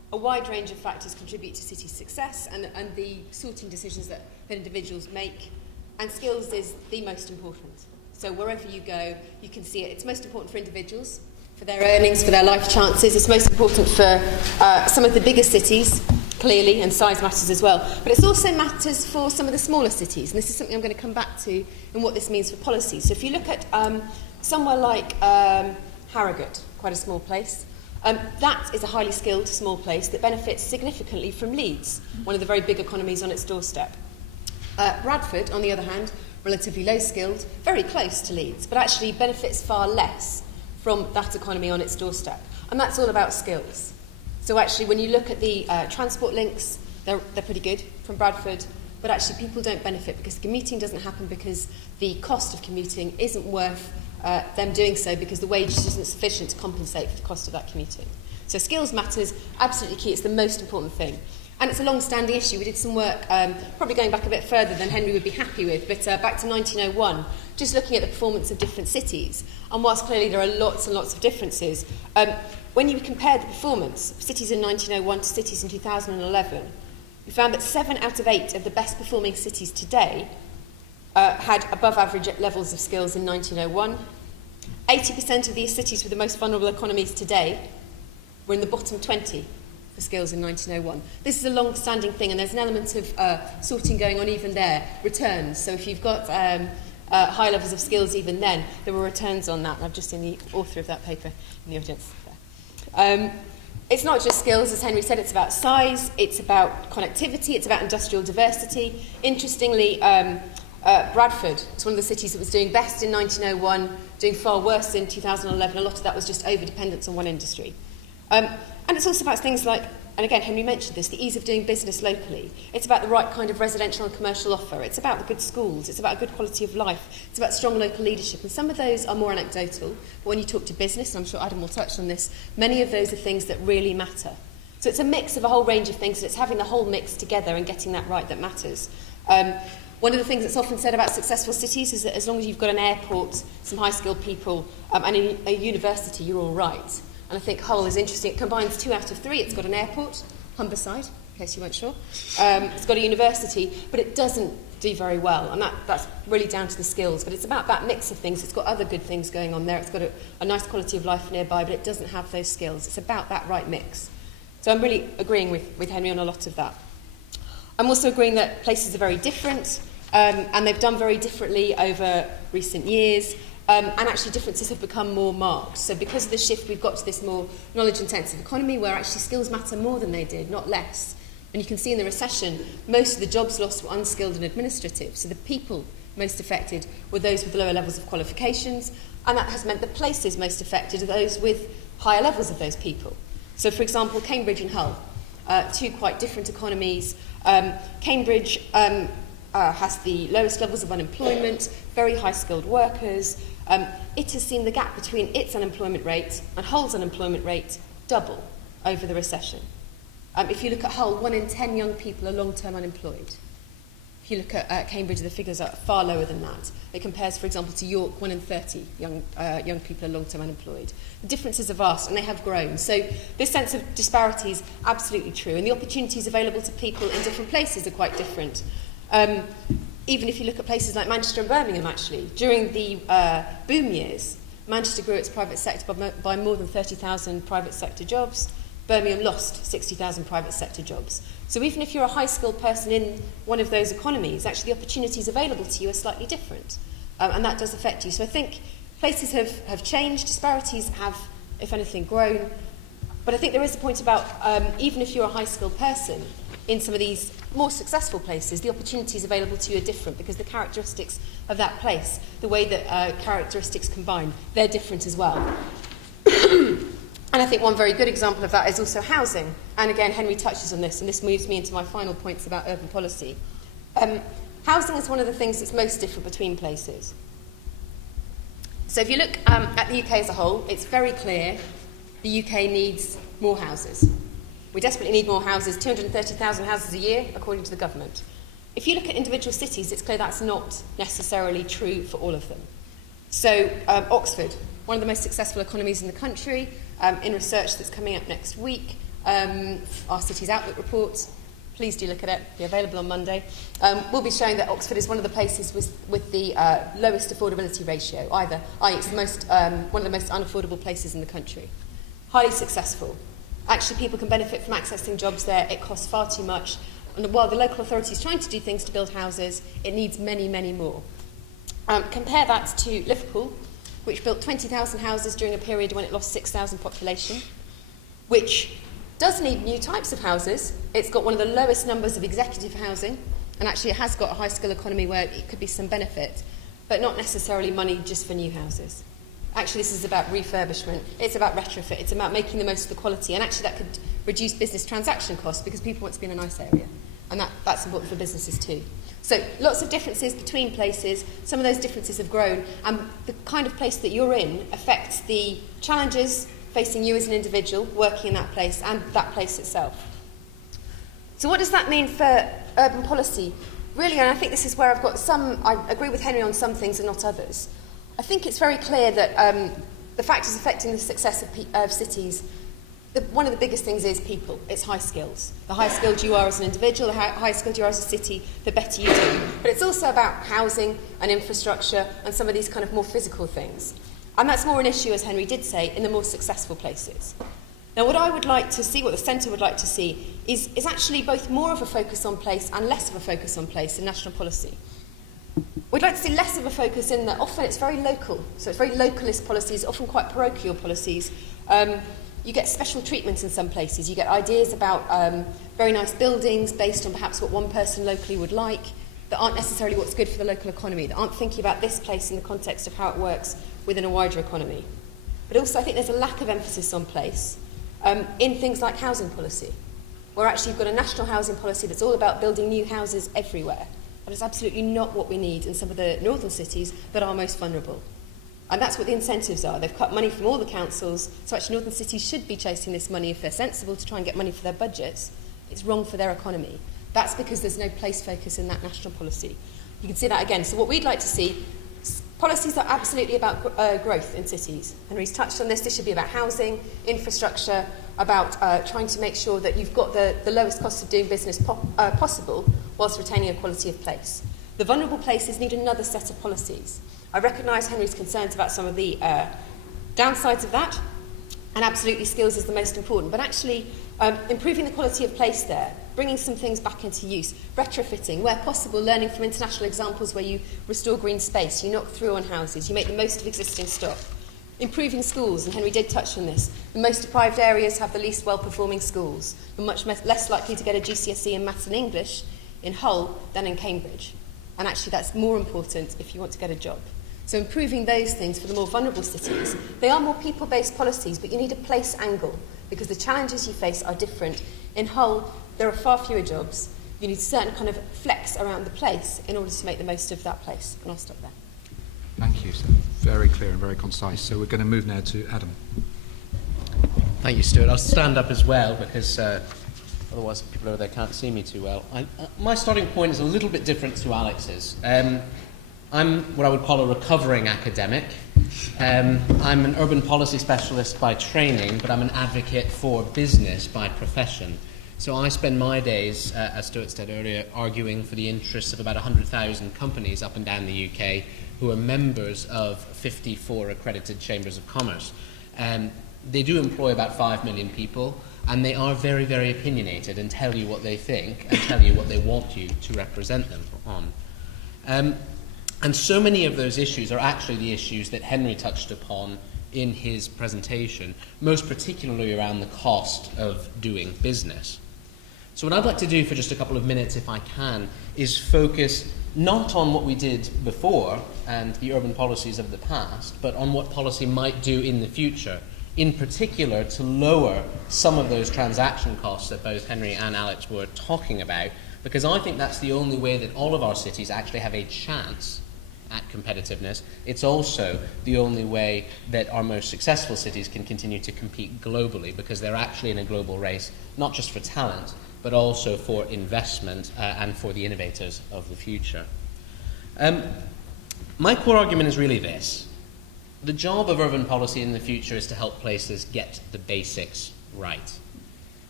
a wide range of factors contribute to city success and the sorting decisions that individuals make, and skills is the most important. So wherever you go, you can see it. It's most important for individuals, for their earnings, for their life chances. It's most important for some of the bigger cities, clearly, and size matters as well. But it also matters for some of the smaller cities, and this is something I'm going to come back to and what this means for policy. So if you look at somewhere like Harrogate, quite a small place, that is a highly skilled small place that benefits significantly from Leeds, one of the very big economies on its doorstep. Bradford, on the other hand, relatively low skilled, very close to Leeds, but actually benefits far less from that economy on its doorstep. And that's all about skills. So actually, when you look at the transport links, they're pretty good from Bradford, but actually people don't benefit because commuting doesn't happen because the cost of commuting isn't worth them doing so because the wage isn't sufficient to compensate for the cost of that commuting. So skills matters, absolutely key. It's the most important thing. And it's a long-standing issue. We did some work, probably going back a bit further than Henry would be happy with, but back to 1901, just looking at the performance of different cities. And whilst clearly there are lots and lots of differences, when you compare the performance of cities in 1901 to cities in 2011, we found that 7 out of 8 of the best-performing cities today had above-average levels of skills in 1901. 80% of these cities with the most vulnerable economies today were in the bottom 20 for skills in 1901. This is a long-standing thing, and there's an element of sorting going on even there, returns. So if you've got high levels of skills even then, there were returns on that. And I've just seen the author of that paper in the audience there. It's not just skills, as Henry said, it's about size, it's about connectivity, it's about industrial diversity. Interestingly, Bradford is one of the cities that was doing best in 1901, doing far worse in 2011. A lot of that was just over-dependence on one industry. And it's also about things like, and again, Henry mentioned this, the ease of doing business locally. It's about the right kind of residential and commercial offer. It's about the good schools. It's about a good quality of life. It's about strong local leadership. And some of those are more anecdotal. But when you talk to business, and I'm sure Adam will touch on this, many of those are things that really matter. So it's a mix of a whole range of things, and it's having the whole mix together and getting that right that matters. One of the things that's often said about successful cities is that as long as you've got an airport, some high-skilled people, and a university, you're all right. And I think Hull is interesting. It combines 2 out of 3. It's got an airport, Humberside, in case you weren't sure. It's got a university, but it doesn't do very well. And that's really down to the skills. But it's about that mix of things. It's got other good things going on there. It's got a nice quality of life nearby, but it doesn't have those skills. It's about that right mix. So I'm really agreeing with Henry on a lot of that. I'm also agreeing that places are very different, and they've done very differently over recent years. And actually differences have become more marked. So because of the shift, we've got to this more knowledge-intensive economy where actually skills matter more than they did, not less. And you can see in the recession, most of the jobs lost were unskilled and administrative. So the people most affected were those with lower levels of qualifications, and that has meant the places most affected are those with higher levels of those people. So for example, Cambridge and Hull, 2 quite different economies. Cambridge has the lowest levels of unemployment, very high-skilled workers. It has seen the gap between its unemployment rate and Hull's unemployment rate double over the recession. If you look at Hull, 1 in 10 young people are long-term unemployed. If you look at Cambridge, the figures are far lower than that. It compares, for example, to York, 1 in 30 young people are long-term unemployed. The differences are vast, and they have grown. So this sense of disparity is absolutely true, and the opportunities available to people in different places are quite different. Even if you look at places like Manchester and Birmingham, actually, during the boom years, Manchester grew its private sector by more than 30,000 private sector jobs. Birmingham lost 60,000 private sector jobs. So even if you're a high-skilled person in one of those economies, actually the opportunities available to you are slightly different. And that does affect you. So I think places have changed, disparities have, if anything, grown. But I think there is a point about, even if you're a high-skilled person, in some of these more successful places, the opportunities available to you are different because the characteristics of that place, the way that characteristics combine, they're different as well. And I think one very good example of that is also housing. And again, Henry touches on this, and this moves me into my final points about urban policy. Housing is one of the things that's most different between places. So if you look at the UK as a whole, it's very clear the UK needs more houses. We desperately need more houses, 230,000 houses a year, according to the government. If you look at individual cities, it's clear that's not necessarily true for all of them. So Oxford, one of the most successful economies in the country, in research that's coming up next week, our Cities Outlook report. Please do look at it. It'll be available on Monday. We'll be showing that Oxford is one of the places with the lowest affordability ratio, i.e. it's the one of the most unaffordable places in the country. Highly successful. Actually, people can benefit from accessing jobs there. It costs far too much. And while the local authority is trying to do things to build houses, it needs many, many more. Compare that to Liverpool, which built 20,000 houses during a period when it lost 6,000 population, which does need new types of houses. It's got one of the lowest numbers of executive housing, and actually it has got a high skill economy where it could be some benefit, but not necessarily money just for new houses. Actually, this is about refurbishment. It's about retrofit. It's about making the most of the quality, and actually that could reduce business transaction costs because people want to be in a nice area, and that's important for businesses too. So lots of differences between places. Some of those differences have grown, and the kind of place that you're in affects the challenges facing you as an individual working in that place and that place itself. So what does that mean for urban policy? Really, and I think this is where I agree with Henry on some things and not others. I think it's very clear that the factors affecting the success of cities, one of the biggest things is people. It's high skills. The higher skilled you are as an individual, the higher skilled you are as a city, the better you do. But it's also about housing and infrastructure and some of these kind of more physical things. And that's more an issue, as Henry did say, in the more successful places. Now, what I would like to see, what the Centre would like to see, is actually both more of a focus on place and less of a focus on place in national policy. We'd like to see less of a focus in that often it's very local. So it's very localist policies, often quite parochial policies. You get special treatment in some places. You get ideas about very nice buildings based on perhaps what one person locally would like that aren't necessarily what's good for the local economy, that aren't thinking about this place in the context of how it works within a wider economy. But also I think there's a lack of emphasis on place in things like housing policy, where actually you've got a national housing policy that's all about building new houses everywhere. That is absolutely not what we need in some of the northern cities that are most vulnerable. And that's what the incentives are. They've cut money from all the councils, so actually northern cities should be chasing this money if they're sensible to try and get money for their budgets. It's wrong for their economy. That's because there's no place focus in that national policy. You can see that again. So what we'd like to see, policies are absolutely about growth in cities. Henry's touched on this. This should be about housing, infrastructure, about trying to make sure that you've got the lowest cost of doing business possible whilst retaining a quality of place. The vulnerable places need another set of policies. I recognise Henry's concerns about some of the downsides of that, and absolutely skills is the most important. But actually, improving the quality of place there, bringing some things back into use, retrofitting, where possible, learning from international examples where you restore green space, you knock through on houses, you make the most of existing stock. Improving schools, and Henry did touch on this. The most deprived areas have the least well-performing schools. We're much less likely to get a GCSE in maths and English in Hull than in Cambridge. And actually that's more important if you want to get a job. So improving those things for the more vulnerable cities. They are more people-based policies, but you need a place angle because the challenges you face are different. In Hull, there are far fewer jobs. You need a certain kind of flex around the place in order to make the most of that place. And I'll stop there. Thank you. So very clear and very concise. So we're going to move now to Adam. Thank you, Stuart. I'll stand up as well because otherwise people over there can't see me too well. My starting point is a little bit different to Alex's. I'm what I would call a recovering academic. I'm an urban policy specialist by training, but I'm an advocate for business by profession. So I spend my days, as Stuart said earlier, arguing for the interests of about 100,000 companies up and down the UK who are members of 54 accredited chambers of commerce. They do employ about 5 million people, and they are very, very opinionated and tell you what they think and tell you what they want you to represent them on. And so many of those issues are actually the issues that Henry touched upon in his presentation, most particularly around the cost of doing business. So what I'd like to do for just a couple of minutes, if I can, is focus not on what we did before and the urban policies of the past, but on what policy might do in the future, in particular to lower some of those transaction costs that both Henry and Alex were talking about, because I think that's the only way that all of our cities actually have a chance at competitiveness. It's also the only way that our most successful cities can continue to compete globally, because they're actually in a global race, not just for talent, but also for investment and for the innovators of the future. My core argument is really this. The job of urban policy in the future is to help places get the basics right.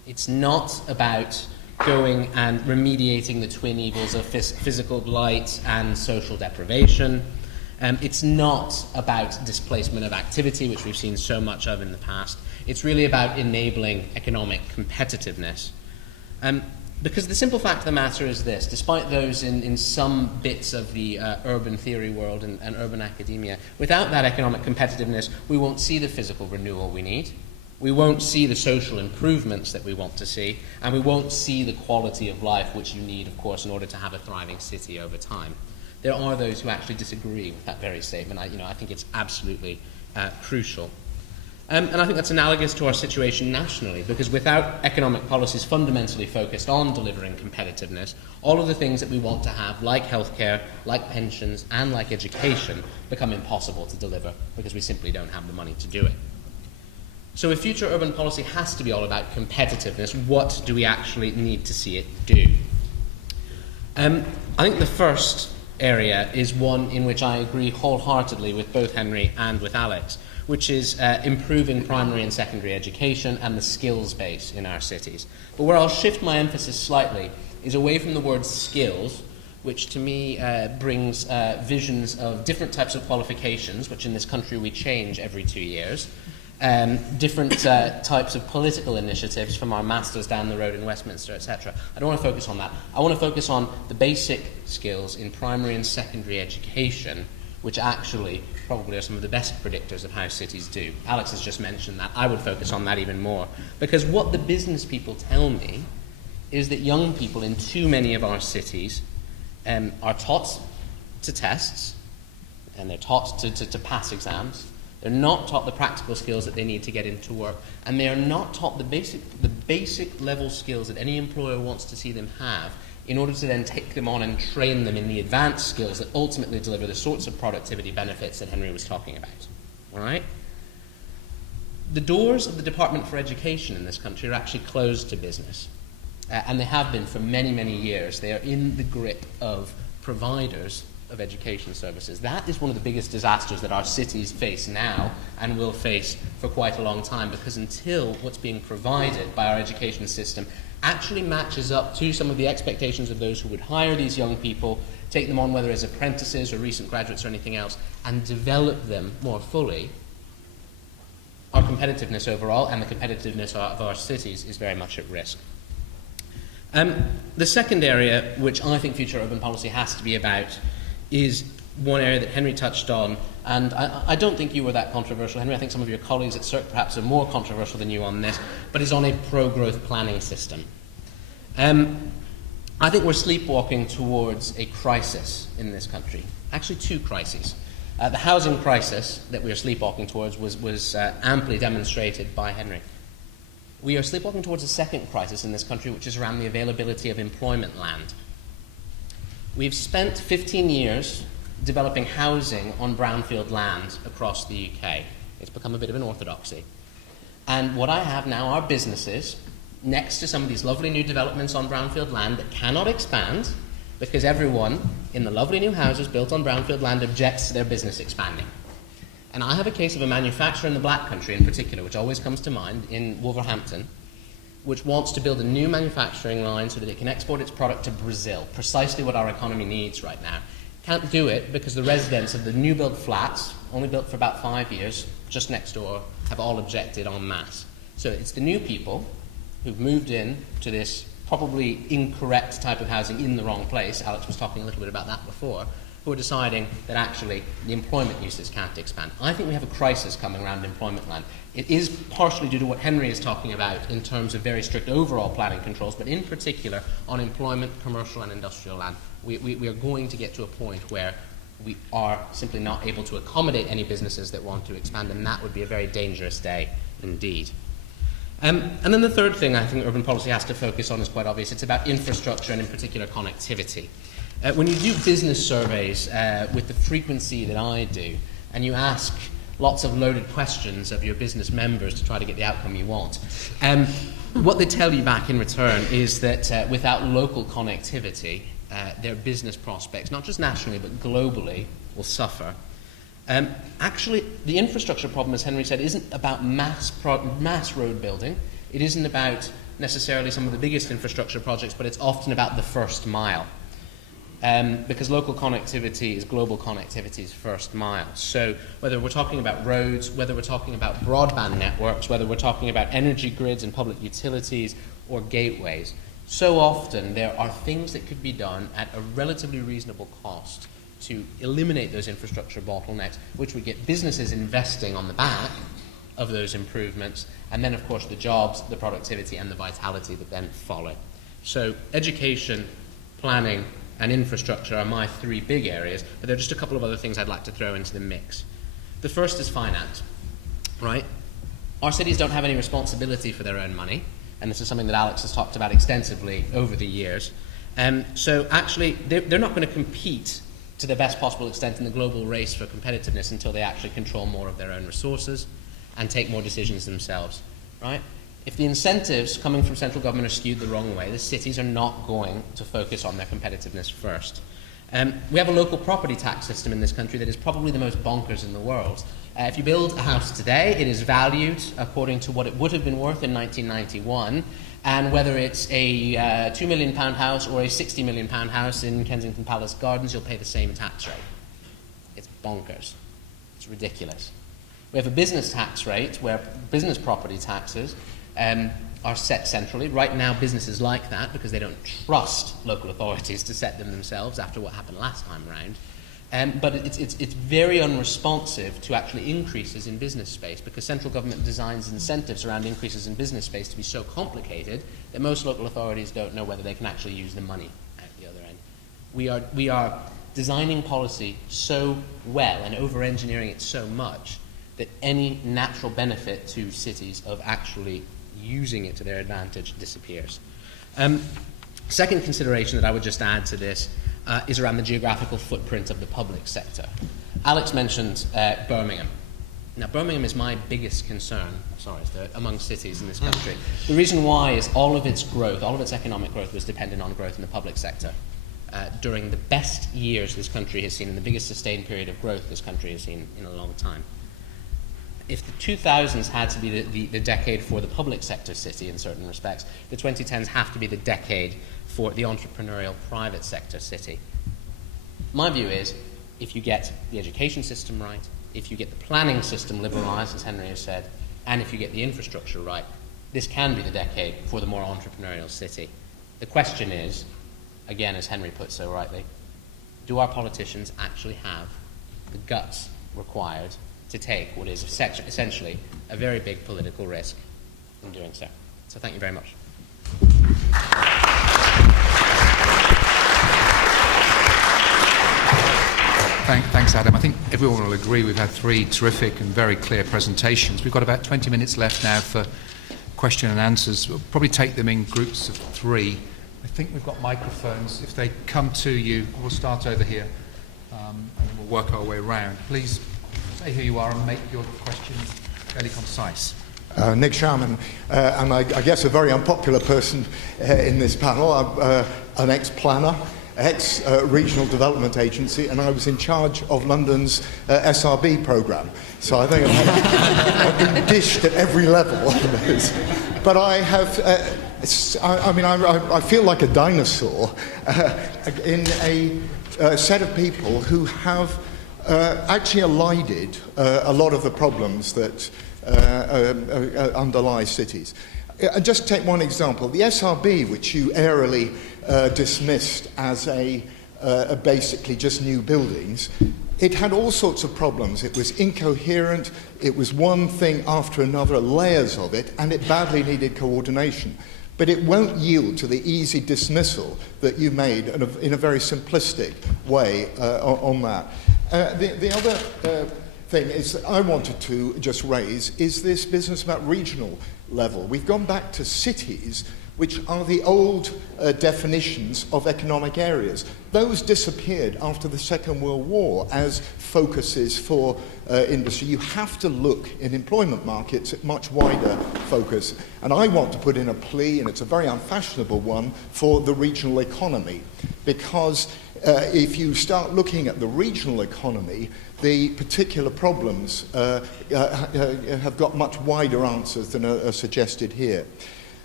It's not about going and remediating the twin evils of physical blight and social deprivation. It's not about displacement of activity, which we've seen so much of in the past. It's really about enabling economic competitiveness. Because the simple fact of the matter is this: despite those in some bits of the urban theory world and urban academia, without that economic competitiveness, we won't see the physical renewal we need, we won't see the social improvements that we want to see, and we won't see the quality of life which you need, of course, in order to have a thriving city over time. There are those who actually disagree with that very statement. I think it's absolutely crucial. And I think that's analogous to our situation nationally, because without economic policies fundamentally focused on delivering competitiveness, all of the things that we want to have, like healthcare, like pensions, and like education, become impossible to deliver because we simply don't have the money to do it. So if future urban policy has to be all about competitiveness, what do we actually need to see it do? I think the first area is one in which I agree wholeheartedly with both Henry and with Alex, which is improving primary and secondary education and the skills base in our cities. But where I'll shift my emphasis slightly is away from the word skills, which to me brings visions of different types of qualifications, which in this country we change every 2 years, different types of political initiatives from our masters down the road in Westminster, etc. I don't want to focus on that. I want to focus on the basic skills in primary and secondary education, which actually probably are some of the best predictors of how cities do. Alex has just mentioned that. I would focus on that even more. Because what the business people tell me is that young people in too many of our cities are taught to tests, and they're taught to pass exams. They're not taught the practical skills that they need to get into work, and they are not taught the basic level skills that any employer wants to see them have in order to then take them on and train them in the advanced skills that ultimately deliver the sorts of productivity benefits that Henry was talking about. All right? The doors of the Department for Education in this country are actually closed to business, and they have been for many, many years. They are in the grip of providers of education services. That is one of the biggest disasters that our cities face now and will face for quite a long time, because until what's being provided by our education system actually matches up to some of the expectations of those who would hire these young people, take them on whether as apprentices or recent graduates or anything else, and develop them more fully, our competitiveness overall and the competitiveness of our cities is very much at risk. The second area which I think future urban policy has to be about is one area that Henry touched on, and I don't think you were that controversial, Henry. I think some of your colleagues at CERC perhaps are more controversial than you on this, but is on a pro-growth planning system. I think we're sleepwalking towards a crisis in this country, actually two crises. The housing crisis that we are sleepwalking towards was amply demonstrated by Henry. We are sleepwalking towards a second crisis in this country, which is around the availability of employment land. We've spent 15 years developing housing on brownfield land across the UK. It's become a bit of an orthodoxy. And what I have now are businesses next to some of these lovely new developments on brownfield land that cannot expand because everyone in the lovely new houses built on brownfield land objects to their business expanding. And I have a case of a manufacturer in the Black Country in particular, which always comes to mind, in Wolverhampton, which wants to build a new manufacturing line so that it can export its product to Brazil, precisely what our economy needs right now. Can't do it because the residents of the new build flats, only built for about 5 years, just next door, have all objected en masse. So it's the new people who've moved in to this probably incorrect type of housing in the wrong place, Alex was talking a little bit about that before, who are deciding that actually the employment uses can't expand. I think we have a crisis coming around employment land. It is partially due to what Henry is talking about in terms of very strict overall planning controls, but in particular on employment, commercial and industrial land. We are going to get to a point where we are simply not able to accommodate any businesses that want to expand, and that would be a very dangerous day indeed. And then the third thing I think urban policy has to focus on is quite obvious. It's about infrastructure and in particular connectivity. When you do business surveys with the frequency that I do, and you ask lots of loaded questions of your business members to try to get the outcome you want, what they tell you back in return is that without local connectivity, their business prospects, not just nationally but globally, will suffer. Actually, the infrastructure problem, as Henry said, isn't about mass road building. It isn't about necessarily some of the biggest infrastructure projects, but it's often about the first mile. Because local connectivity is global connectivity's first mile. So whether we're talking about roads, whether we're talking about broadband networks, whether we're talking about energy grids and public utilities or gateways, so often there are things that could be done at a relatively reasonable cost to eliminate those infrastructure bottlenecks, which would get businesses investing on the back of those improvements, and then of course the jobs, the productivity and the vitality that then follow. So education, planning and infrastructure are my three big areas, but there are just a couple of other things I'd like to throw into the mix. The first is finance, right? Our cities don't have any responsibility for their own money, and this is something that Alex has talked about extensively over the years. So actually, they're not going to compete to the best possible extent in the global race for competitiveness until they actually control more of their own resources and take more decisions themselves, right? If the incentives coming from central government are skewed the wrong way, the cities are not going to focus on their competitiveness first. We have a local property tax system in this country that is probably the most bonkers in the world. If you build a house today, it is valued according to what it would have been worth in 1991, and whether it's a £2 million house or a £60 million house in Kensington Palace Gardens, you'll pay the same tax rate. It's bonkers. It's ridiculous. We have a business tax rate where business property taxes are set centrally. Right now, businesses like that because they don't trust local authorities to set them themselves after what happened last time round. But it's very unresponsive to actually increases in business space because central government designs incentives around increases in business space to be so complicated that most local authorities don't know whether they can actually use the money at the other end. We are designing policy so well and over-engineering it so much that any natural benefit to cities of actually using it to their advantage disappears. Second consideration that I would just add to this is around the geographical footprint of the public sector. Alex mentioned Birmingham. Now, Birmingham is my biggest concern, among cities in this country. The reason why is all of its growth, all of its economic growth was dependent on growth in the public sector. During the best years this country has seen and the biggest sustained period of growth this country has seen in a long time. If the 2000s had to be the decade for the public sector city in certain respects, the 2010s have to be the decade for the entrepreneurial private sector city. My view is, if you get the education system right, if you get the planning system liberalised, as Henry has said, and if you get the infrastructure right, this can be the decade for the more entrepreneurial city. The question is, again, as Henry put so rightly, do our politicians actually have the guts required to take what is essentially a very big political risk in doing so? So thank you very much. Thanks, Adam. I think everyone will agree we've had three terrific and very clear presentations. We've got about 20 minutes left now for question and answers. We'll probably take them in groups of three. I think we've got microphones. If they come to you, we'll start over here and we'll work our way around. Please say who you are and make your questions fairly concise. Nick Sharman, and I guess a very unpopular person in this panel. I'm an ex-planner, ex-regional development agency, and I was in charge of London's SRB programme. So I think I've been dished at every level. But I have, I feel like a dinosaur in a set of people who have actually elided a lot of the problems that underlie cities. Just take one example. The SRB, which you airily dismissed as basically just new buildings, it had all sorts of problems. It was incoherent, it was one thing after another, layers of it, and it badly needed coordination. But it won't yield to the easy dismissal that you made in a very simplistic way on that. The other thing is that I wanted to just raise is this business about regional level. We've gone back to cities, which are the old definitions of economic areas. Those disappeared after the Second World War as focuses for industry. You have to look in employment markets at much wider focus. And I want to put in a plea, and it's a very unfashionable one, for the regional economy. Because if you start looking at the regional economy, the particular problems have got much wider answers than are suggested here.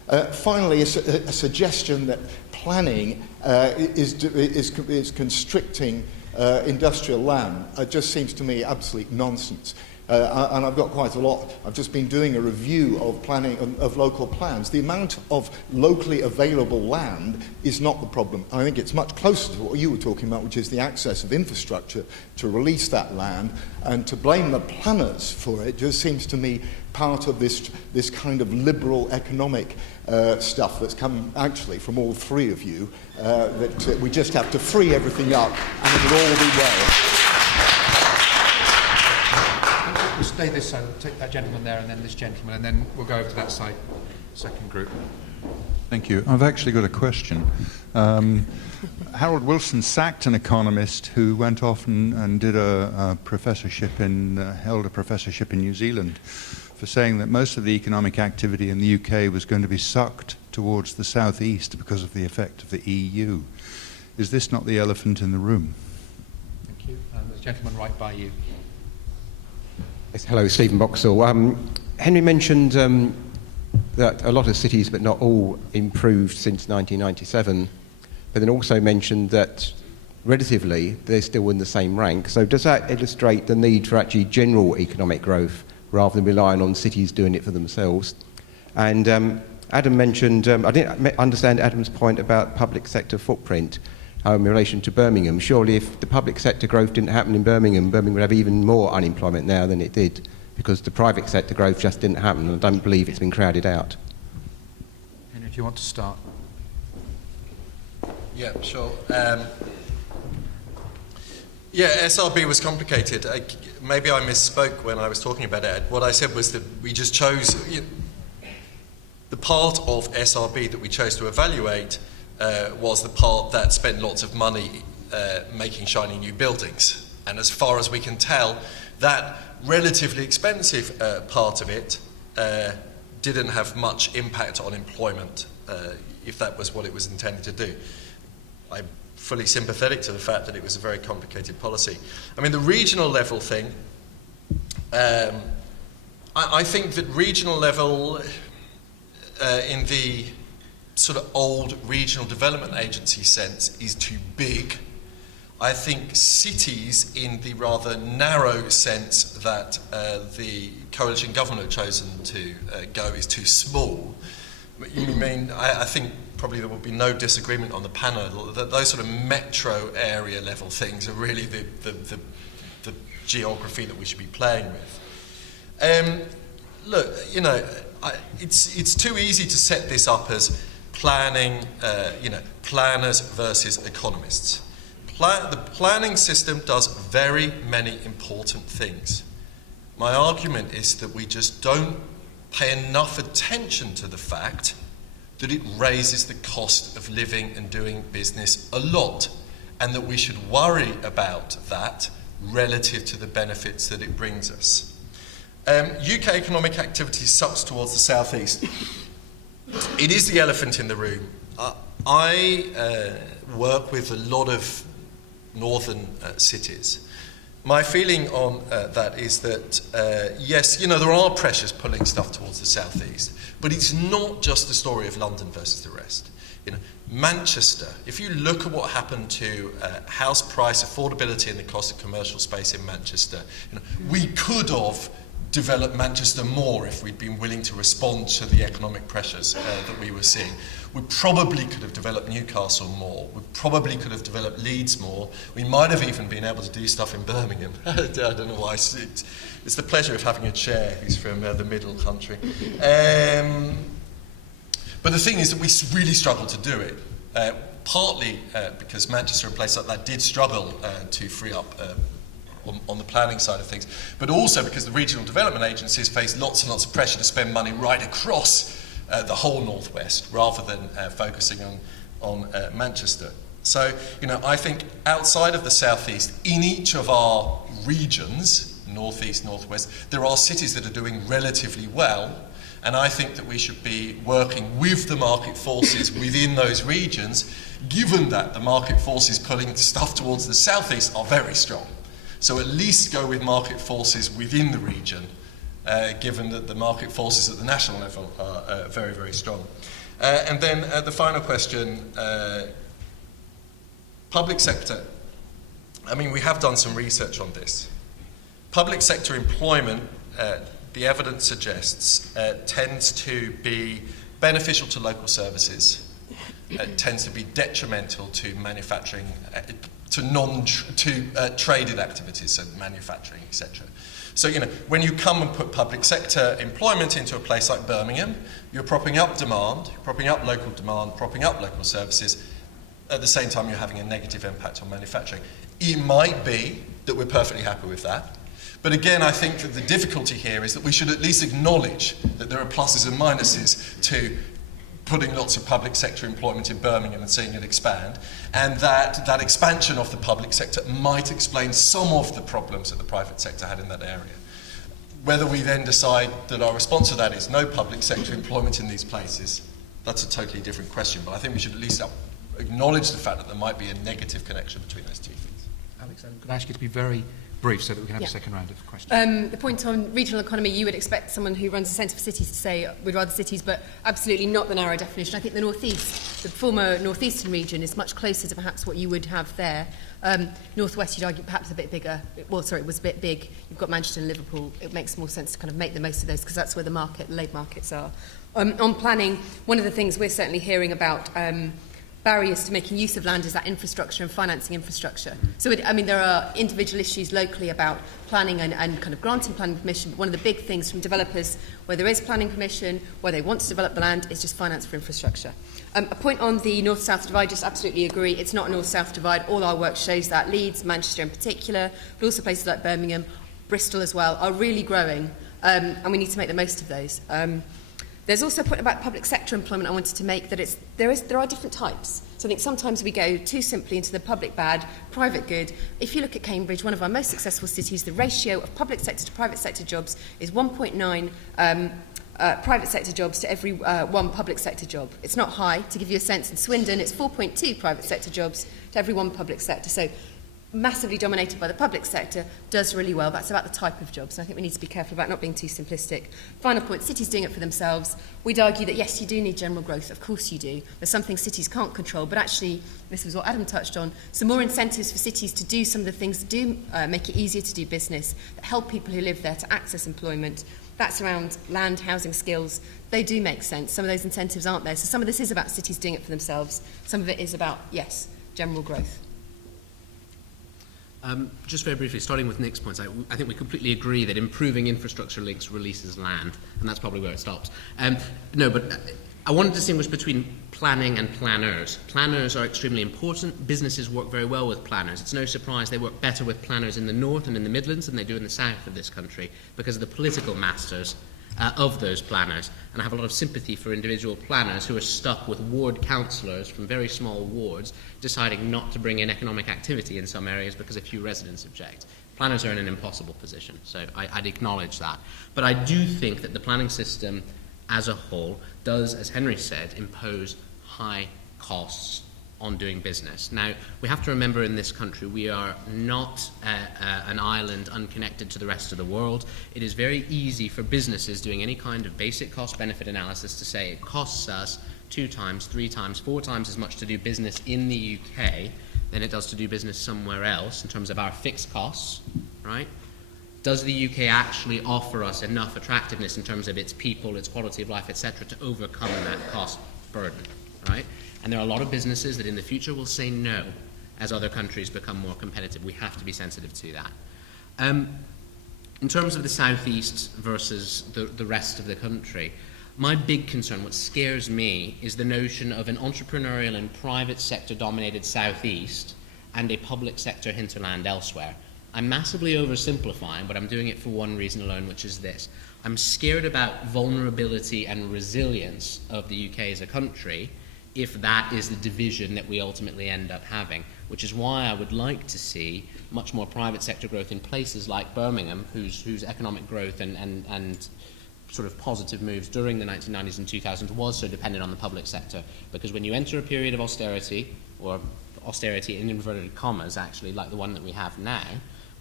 Finally, a suggestion that planning is constricting industrial land just seems to me absolute nonsense. And I've got quite a lot. I've just been doing a review of planning of local plans. The amount of locally available land is not the problem. I think it's much closer to what you were talking about, which is the access of infrastructure to release that land, and to blame the planners for it just seems to me part of this kind of liberal economic stuff that's come actually from all three of you, that we just have to free everything up and it'll all be well. We'll stay this side, take that gentleman there and then this gentleman, and then we'll go over to that side, second group. Thank you. I've actually got a question. Harold Wilson sacked an economist who went off and did held a professorship in New Zealand for saying that most of the economic activity in the UK was going to be sucked towards the southeast because of the effect of the EU. Is this not the elephant in the room? Thank you. And the gentleman right by you. Yes, hello, Stephen Boxall. Henry mentioned that a lot of cities, but not all, improved since 1997, but then also mentioned that relatively they're still in the same rank. So does that illustrate the need for actually general economic growth rather than relying on cities doing it for themselves? And Adam mentioned, I didn't understand Adam's point about public sector footprint in relation to Birmingham. Surely if the public sector growth didn't happen in Birmingham, Birmingham would have even more unemployment now than it did, because the private sector growth just didn't happen, and I don't believe it's been crowded out. Henry, if you want to start. Yeah, sure. SRB was complicated. Maybe I misspoke when I was talking about it. What I said was that we just chose the part of SRB that we chose to evaluate was the part that spent lots of money making shiny new buildings. And as far as we can tell, that relatively expensive part of it didn't have much impact on employment, if that was what it was intended to do. I'm fully sympathetic to the fact that it was a very complicated policy. I mean, the regional level thing, I think that regional level in the sort of old regional development agency sense is too big. I think cities, in the rather narrow sense that the coalition government have chosen to go, is too small. I think probably there will be no disagreement on the panel that those sort of metro area level things are really the geography that we should be playing with. Look, it's too easy to set this up as planning, planners versus economists. The planning system does very many important things. My argument is that we just don't pay enough attention to the fact that it raises the cost of living and doing business a lot, and that we should worry about that relative to the benefits that it brings us. UK economic activity sucks towards the southeast. It is the elephant in the room. I work with a lot of northern cities. My feeling on that is that, yes, there are pressures pulling stuff towards the southeast, but it's not just the story of London versus the rest. Manchester, if you look at what happened to house price affordability and the cost of commercial space in Manchester, we could have developed Manchester more if we'd been willing to respond to the economic pressures that we were seeing. We probably could have developed Newcastle more. We probably could have developed Leeds more. We might have even been able to do stuff in Birmingham. I don't know why. It's the pleasure of having a chair who's from the middle country. But the thing is that we really struggled to do it, partly because Manchester and places like that did struggle to free up on the planning side of things, but also because the regional development agencies face lots and lots of pressure to spend money right across the whole northwest rather than focusing on Manchester. So, I think outside of the southeast, in each of our regions, northeast, northwest, there are cities that are doing relatively well, and I think that we should be working with the market forces within those regions, given that the market forces pulling stuff towards the southeast are very strong. So at least go with market forces within the region given that the market forces at the national level are very, very strong. And then the final question, public sector. I mean, we have done some research on this. Public sector employment, the evidence suggests, tends to be beneficial to local services. It tends to be detrimental to manufacturing, to traded activities, so manufacturing, etc. So, when you come and put public sector employment into a place like Birmingham, you're propping up demand, propping up local demand, propping up local services. At the same time, you're having a negative impact on manufacturing. It might be that we're perfectly happy with that. But again, I think that the difficulty here is that we should at least acknowledge that there are pluses and minuses to putting lots of public sector employment in Birmingham and seeing it expand, and that expansion of the public sector might explain some of the problems that the private sector had in that area. Whether we then decide that our response to that is no public sector employment in these places, that's a totally different question, but I think we should at least acknowledge the fact that there might be a negative connection between those two things. Alexandra, could I ask you to be very brief so that we can have a second round of questions? The point on regional economy, you would expect someone who runs a centre for cities to say we'd rather cities, but absolutely not the narrow definition. I think the northeast, the former northeastern region, is much closer to perhaps what you would have there. Northwest, you'd argue, perhaps a bit bigger. It was a bit big. You've got Manchester and Liverpool. It makes more sense to kind of make the most of those because that's where the labour markets are. On planning, one of the things we're certainly hearing about barriers to making use of land is that infrastructure and financing infrastructure. So, there are individual issues locally about planning and kind of granting planning permission, but one of the big things from developers, where there is planning permission, where they want to develop the land, is just finance for infrastructure. A point on the north-south divide, just absolutely agree, it's not a north-south divide. All our work shows that. Leeds, Manchester in particular, but also places like Birmingham, Bristol as well, are really growing, and we need to make the most of those. There's also a point about public sector employment I wanted to make, that there are different types. So I think sometimes we go too simply into the public bad, private good. If you look at Cambridge, one of our most successful cities, the ratio of public sector to private sector jobs is 1.9 private sector jobs to every one public sector job. It's not high. To give you a sense, in Swindon, it's 4.2 private sector jobs to every one public sector. So massively dominated by the public sector, does really well. That's about the type of jobs, and I think we need to be careful about not being too simplistic. Final point, cities doing it for themselves. We'd argue that yes, you do need general growth, of course you do. There's some things cities can't control, but actually, this was what Adam touched on, some more incentives for cities to do some of the things that do make it easier to do business, that help people who live there to access employment. That's around land, housing, skills. They do make sense. Some of those incentives aren't there. So some of this is about cities doing it for themselves. Some of it is about, yes, general growth. Just very briefly, starting with Nick's points, I think we completely agree that improving infrastructure links releases land, and that's probably where it stops. But I want to distinguish between planning and planners. Planners are extremely important. Businesses work very well with planners. It's no surprise they work better with planners in the north and in the Midlands than they do in the south of this country because of the political masters of those planners. And I have a lot of sympathy for individual planners who are stuck with ward councillors from very small wards deciding not to bring in economic activity in some areas because a few residents object. Planners are in an impossible position, so I'd acknowledge that. But I do think that the planning system as a whole does, as Henry said, impose high costs on doing business. Now, we have to remember in this country we are not an island unconnected to the rest of the world. It is very easy for businesses doing any kind of basic cost-benefit analysis to say it costs us 2 times, 3 times, 4 times as much to do business in the UK than it does to do business somewhere else in terms of our fixed costs, right? Does the UK actually offer us enough attractiveness in terms of its people, its quality of life, etc., to overcome that cost burden, right? And there are a lot of businesses that in the future will say no as other countries become more competitive. We have to be sensitive to that. In terms of the southeast versus the rest of the country, my big concern, what scares me, is the notion of an entrepreneurial and private sector dominated southeast and a public sector hinterland elsewhere. I'm massively oversimplifying, but I'm doing it for one reason alone, which is this. I'm scared about vulnerability and resilience of the UK as a country if that is the division that we ultimately end up having, which is why I would like to see much more private sector growth in places like Birmingham, whose economic growth and sort of positive moves during the 1990s and 2000s was so dependent on the public sector. Because when you enter a period of austerity, or austerity in inverted commas actually, like the one that we have now,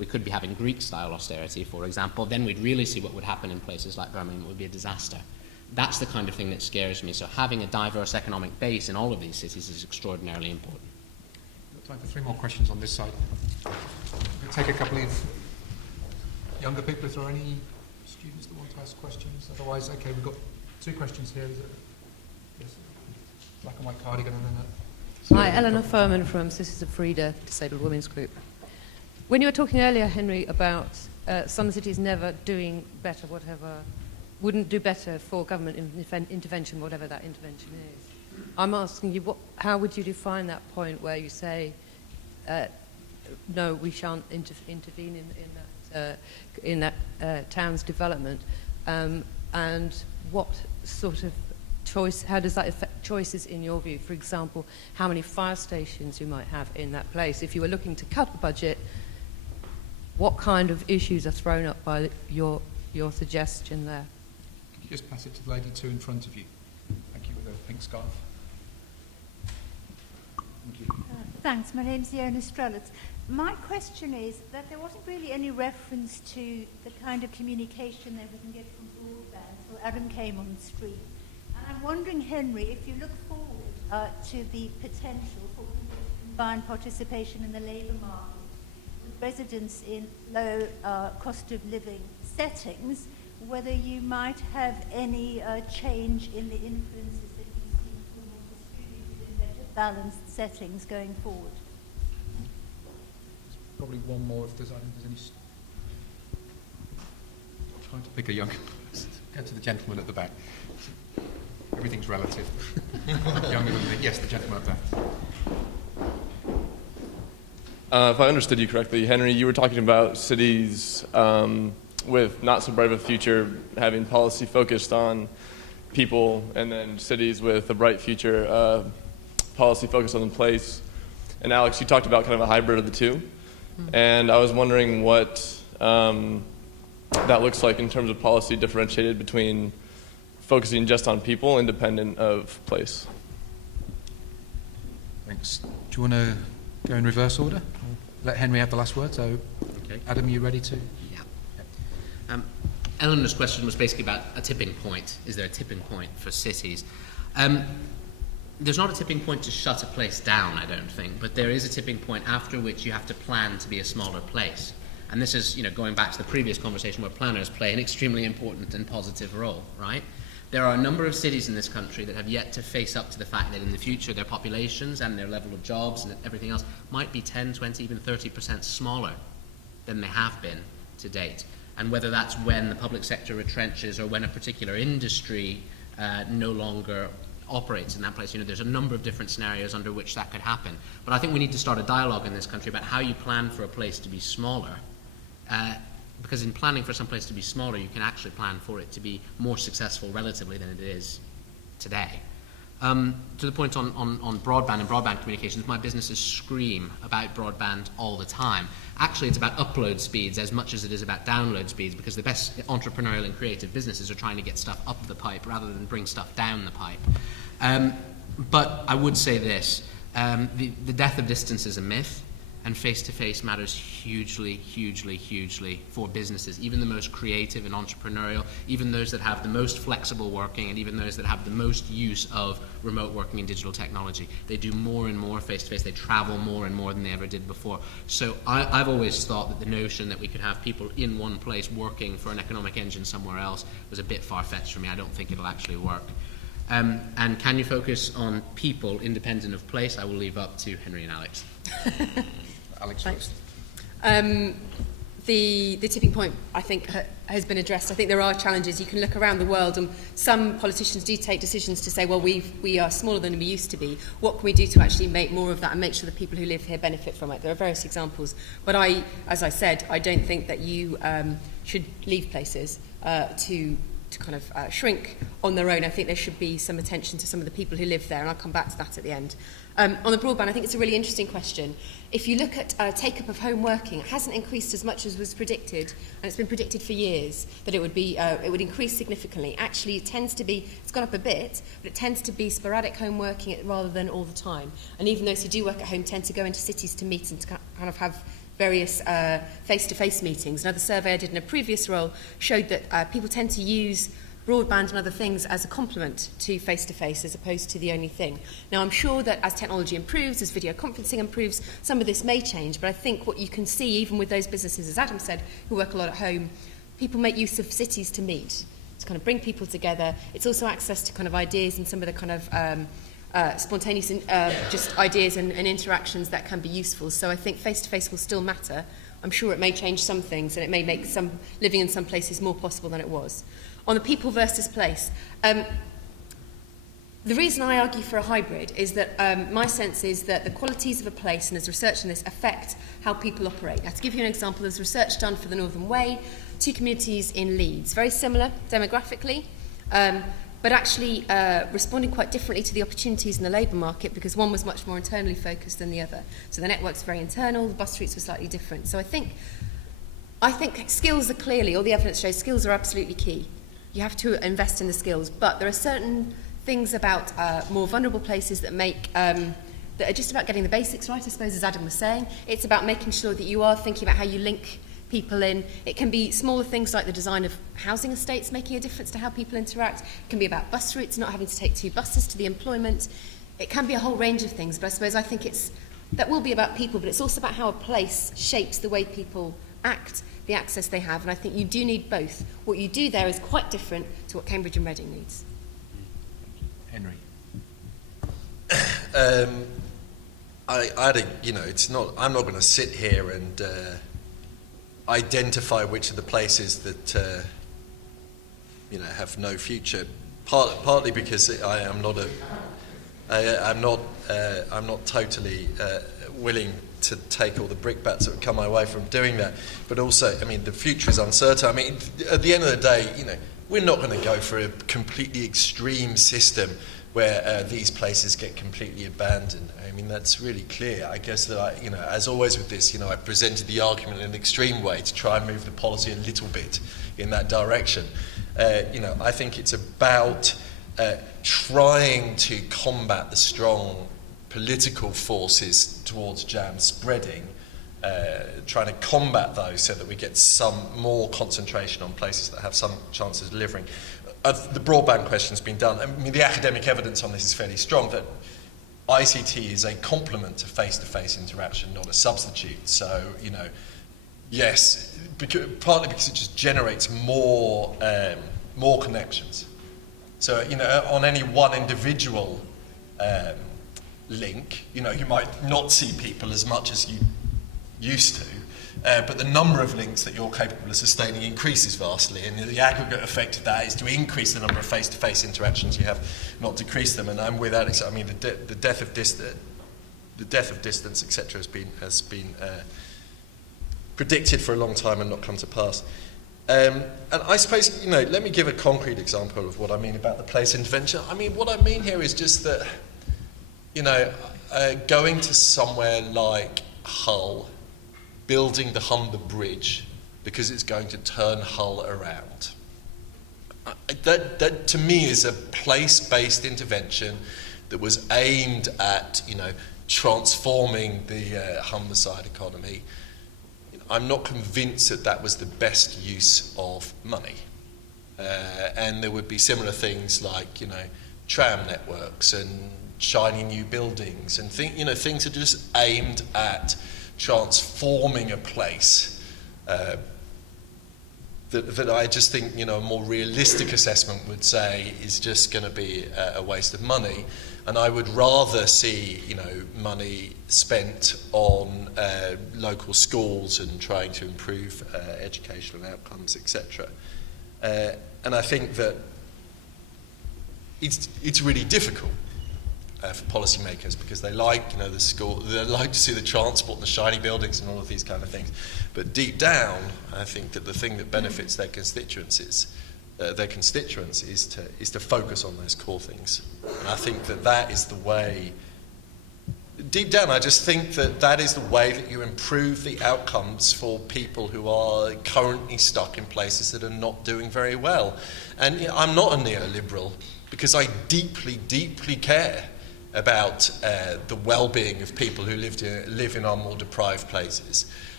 we could be having Greek-style austerity, for example, then we'd really see what would happen in places like Birmingham. It would be a disaster. That's the kind of thing that scares me. So having a diverse economic base in all of these cities is extraordinarily important. We've got time for 3 more questions on this side. We'll take a couple of younger people if there are any students that want to ask questions. Otherwise, okay, we've got 2 questions here. Is it? Yes. Black and white cardigan and then Hi, Eleanor Furman from Sisters of Frida, Disabled Women's Group. When you were talking earlier, Henry, about some cities never doing better, whatever, wouldn't do better for government intervention, whatever that intervention is. I'm asking you, how would you define that point where you say, no, we shan't intervene in that town's development, and what sort of choice, how does that affect choices in your view? For example, how many fire stations you might have in that place? If you were looking to cut the budget, what kind of issues are thrown up by your suggestion there? Could you just pass it to the lady 2 in front of you? Thank you, with a pink scarf. Thank you. Thanks. My name's Iona Strelitz. My question is that there wasn't really any reference to the kind of communication that we can get from broadband. So Adam came on the street. And I'm wondering, Henry, if you look forward to the potential for combined participation in the labour market with residents in low cost of living settings, whether you might have any change in the influences that you see from more distributed and better balanced settings going forward. Probably one more if there's any. Trying to pick a young. Go to the gentleman at the back. Everything's relative. Younger than me. Yes, the gentleman up there. If I understood you correctly, Henry, you were talking about cities with not so bright of a future having policy focused on people, and then cities with a bright future policy focused on the place. And Alex, you talked about kind of a hybrid of the two. And I was wondering what that looks like in terms of policy differentiated between focusing just on people, independent of place. Thanks. Do you want to go in reverse order? Or let Henry have the last word. So, Okay. Adam, are you ready to? Yeah. Eleanor's question was basically about a tipping point. Is there a tipping point for cities? There's not a tipping point to shut a place down, I don't think, but there is a tipping point after which you have to plan to be a smaller place. And this is, going back to the previous conversation where planners play an extremely important and positive role, right? There are a number of cities in this country that have yet to face up to the fact that in the future their populations and their level of jobs and everything else might be 10, 20, even 30% smaller than they have been to date. And whether that's when the public sector retrenches or when a particular industry no longer operates in that place, there's a number of different scenarios under which that could happen. But I think we need to start a dialogue in this country about how you plan for a place to be smaller. Because in planning for some place to be smaller, you can actually plan for it to be more successful relatively than it is today. To the point on broadband and broadband communications, my businesses scream about broadband all the time. Actually, it's about upload speeds as much as it is about download speeds, because the best entrepreneurial and creative businesses are trying to get stuff up the pipe rather than bring stuff down the pipe. But I would say this, the death of distance is a myth. And face-to-face matters hugely, hugely, hugely for businesses, even the most creative and entrepreneurial, even those that have the most flexible working, and even those that have the most use of remote working and digital technology. They do more and more face-to-face. They travel more and more than they ever did before. So I've always thought that the notion that we could have people in one place working for an economic engine somewhere else was a bit far-fetched for me. I don't think it'll actually work. And can you focus on people independent of place? I will leave up to Henry and Alex. Alex Thanks. first. The tipping point, I think, has been addressed. I think there are challenges. You can look around the world, and some politicians do take decisions to say, well, we are smaller than we used to be. What can we do to actually make more of that and make sure the people who live here benefit from it? There are various examples. But as I said, I don't think that you should leave places to kind of shrink on their own. I think there should be some attention to some of the people who live there, and I'll come back to that at the end. On the broadband, I think it's a really interesting question. If you look at take-up of home working, it hasn't increased as much as was predicted, and it's been predicted for years that it would increase significantly. Actually, it tends to be, it's gone up a bit, but it tends to be sporadic home working rather than all the time. And even those who do work at home tend to go into cities to meet and to kind of have various face-to-face meetings. Another survey I did in a previous role showed that people tend to use broadband and other things as a complement to face-to-face as opposed to the only thing. Now, I'm sure that as technology improves, as video conferencing improves, some of this may change, but I think what you can see, even with those businesses, as Adam said, who work a lot at home, people make use of cities to meet, to kind of bring people together. It's also access to kind of ideas and some of the kind of spontaneous just ideas and interactions that can be useful. So I think face-to-face will still matter. I'm sure it may change some things, and it may make some living in some places more possible than it was. On the people versus place, the reason I argue for a hybrid is that my sense is that the qualities of a place, and there's research on this, affect how people operate. Now, to give you an example, there's research done for the Northern Way, 2 communities in Leeds, very similar demographically, but actually responding quite differently to the opportunities in the labour market, because one was much more internally focused than the other. So the network's very internal, the bus routes were slightly different. So I think skills are clearly, all the evidence shows skills are absolutely key. You have to invest in the skills, but there are certain things about more vulnerable places that make that are just about getting the basics right, I suppose, as Adam was saying. It's about making sure that you are thinking about how you link people in. It can be smaller things like the design of housing estates making a difference to how people interact. It can be about bus routes, not having to take 2 buses to the employment. It can be a whole range of things, but I suppose I think that will be about people, but it's also about how a place shapes the way people act, the access they have, and I think you do need both. What you do there is quite different to what Cambridge and Reading needs. Henry. I think, it's not. I'm not going to sit here and identify which of the places that have no future. Partly because I'm not totally willing to take all the brickbats that would come my way from doing that. But also, the future is uncertain. At the end of the day, we're not going to go for a completely extreme system where these places get completely abandoned. That's really clear. I guess that as always with this, I presented the argument in an extreme way to try and move the policy a little bit in that direction. I think it's about trying to combat the strong political forces towards jam spreading, trying to combat those so that we get some more concentration on places that have some chance of delivering. The broadband question's been done. The academic evidence on this is fairly strong, that ICT is a complement to face-to-face interaction, not a substitute. So, yes, partly because it just generates more connections. So, on any one individual link, you might not see people as much as you used to, but the number of links that you're capable of sustaining increases vastly, and the aggregate effect of that is to increase the number of face-to-face interactions you have, not decrease them. And I'm with Alex. The death of distance, etc., has been predicted for a long time and not come to pass. And I suppose, let me give a concrete example of what I mean about the place intervention. What I mean here is just that, going to somewhere like Hull, building the Humber Bridge because it's going to turn Hull around. That to me is a place-based intervention that was aimed at, transforming the Humberside economy. I'm not convinced that was the best use of money. And there would be similar things like, tram networks and shiny new buildings and things are just aimed at transforming a place. That I just think, a more realistic assessment would say is just going to be a waste of money. And I would rather see, money spent on local schools and trying to improve educational outcomes, etc. And I think that it's really difficult for policymakers because they like, the school, they like to see the transport and the shiny buildings and all of these kind of things. But deep down, I think that the thing that benefits their constituents is to focus on those core things. And I think that is the way. Deep down, I just think that is the way that you improve the outcomes for people who are currently stuck in places that are not doing very well. And I'm not a neoliberal because I deeply, deeply care about the well-being of people who live in our more deprived places.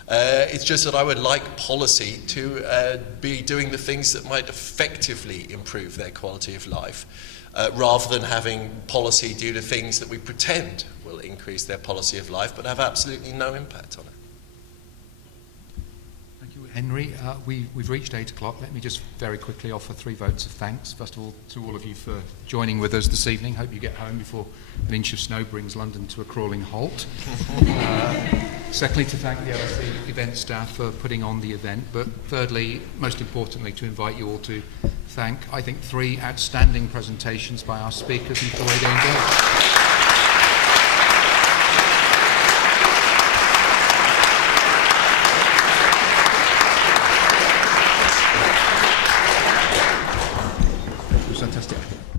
It's just that I would like policy to be doing the things that might effectively improve their quality of life, rather than having policy do the things that we pretend will increase their quality of life but have absolutely no impact on it. Thank you, Henry. We've reached 8 o'clock. Let me just very quickly offer 3 votes of thanks. First of all, to all of you for joining with us this evening. Hope you get home before an inch of snow brings London to a crawling halt. Secondly, to thank the LSE event staff for putting on the event. But thirdly, most importantly, to invite you all to thank, I think, 3 outstanding presentations by our speakers and for the way they engaged. Fantastic.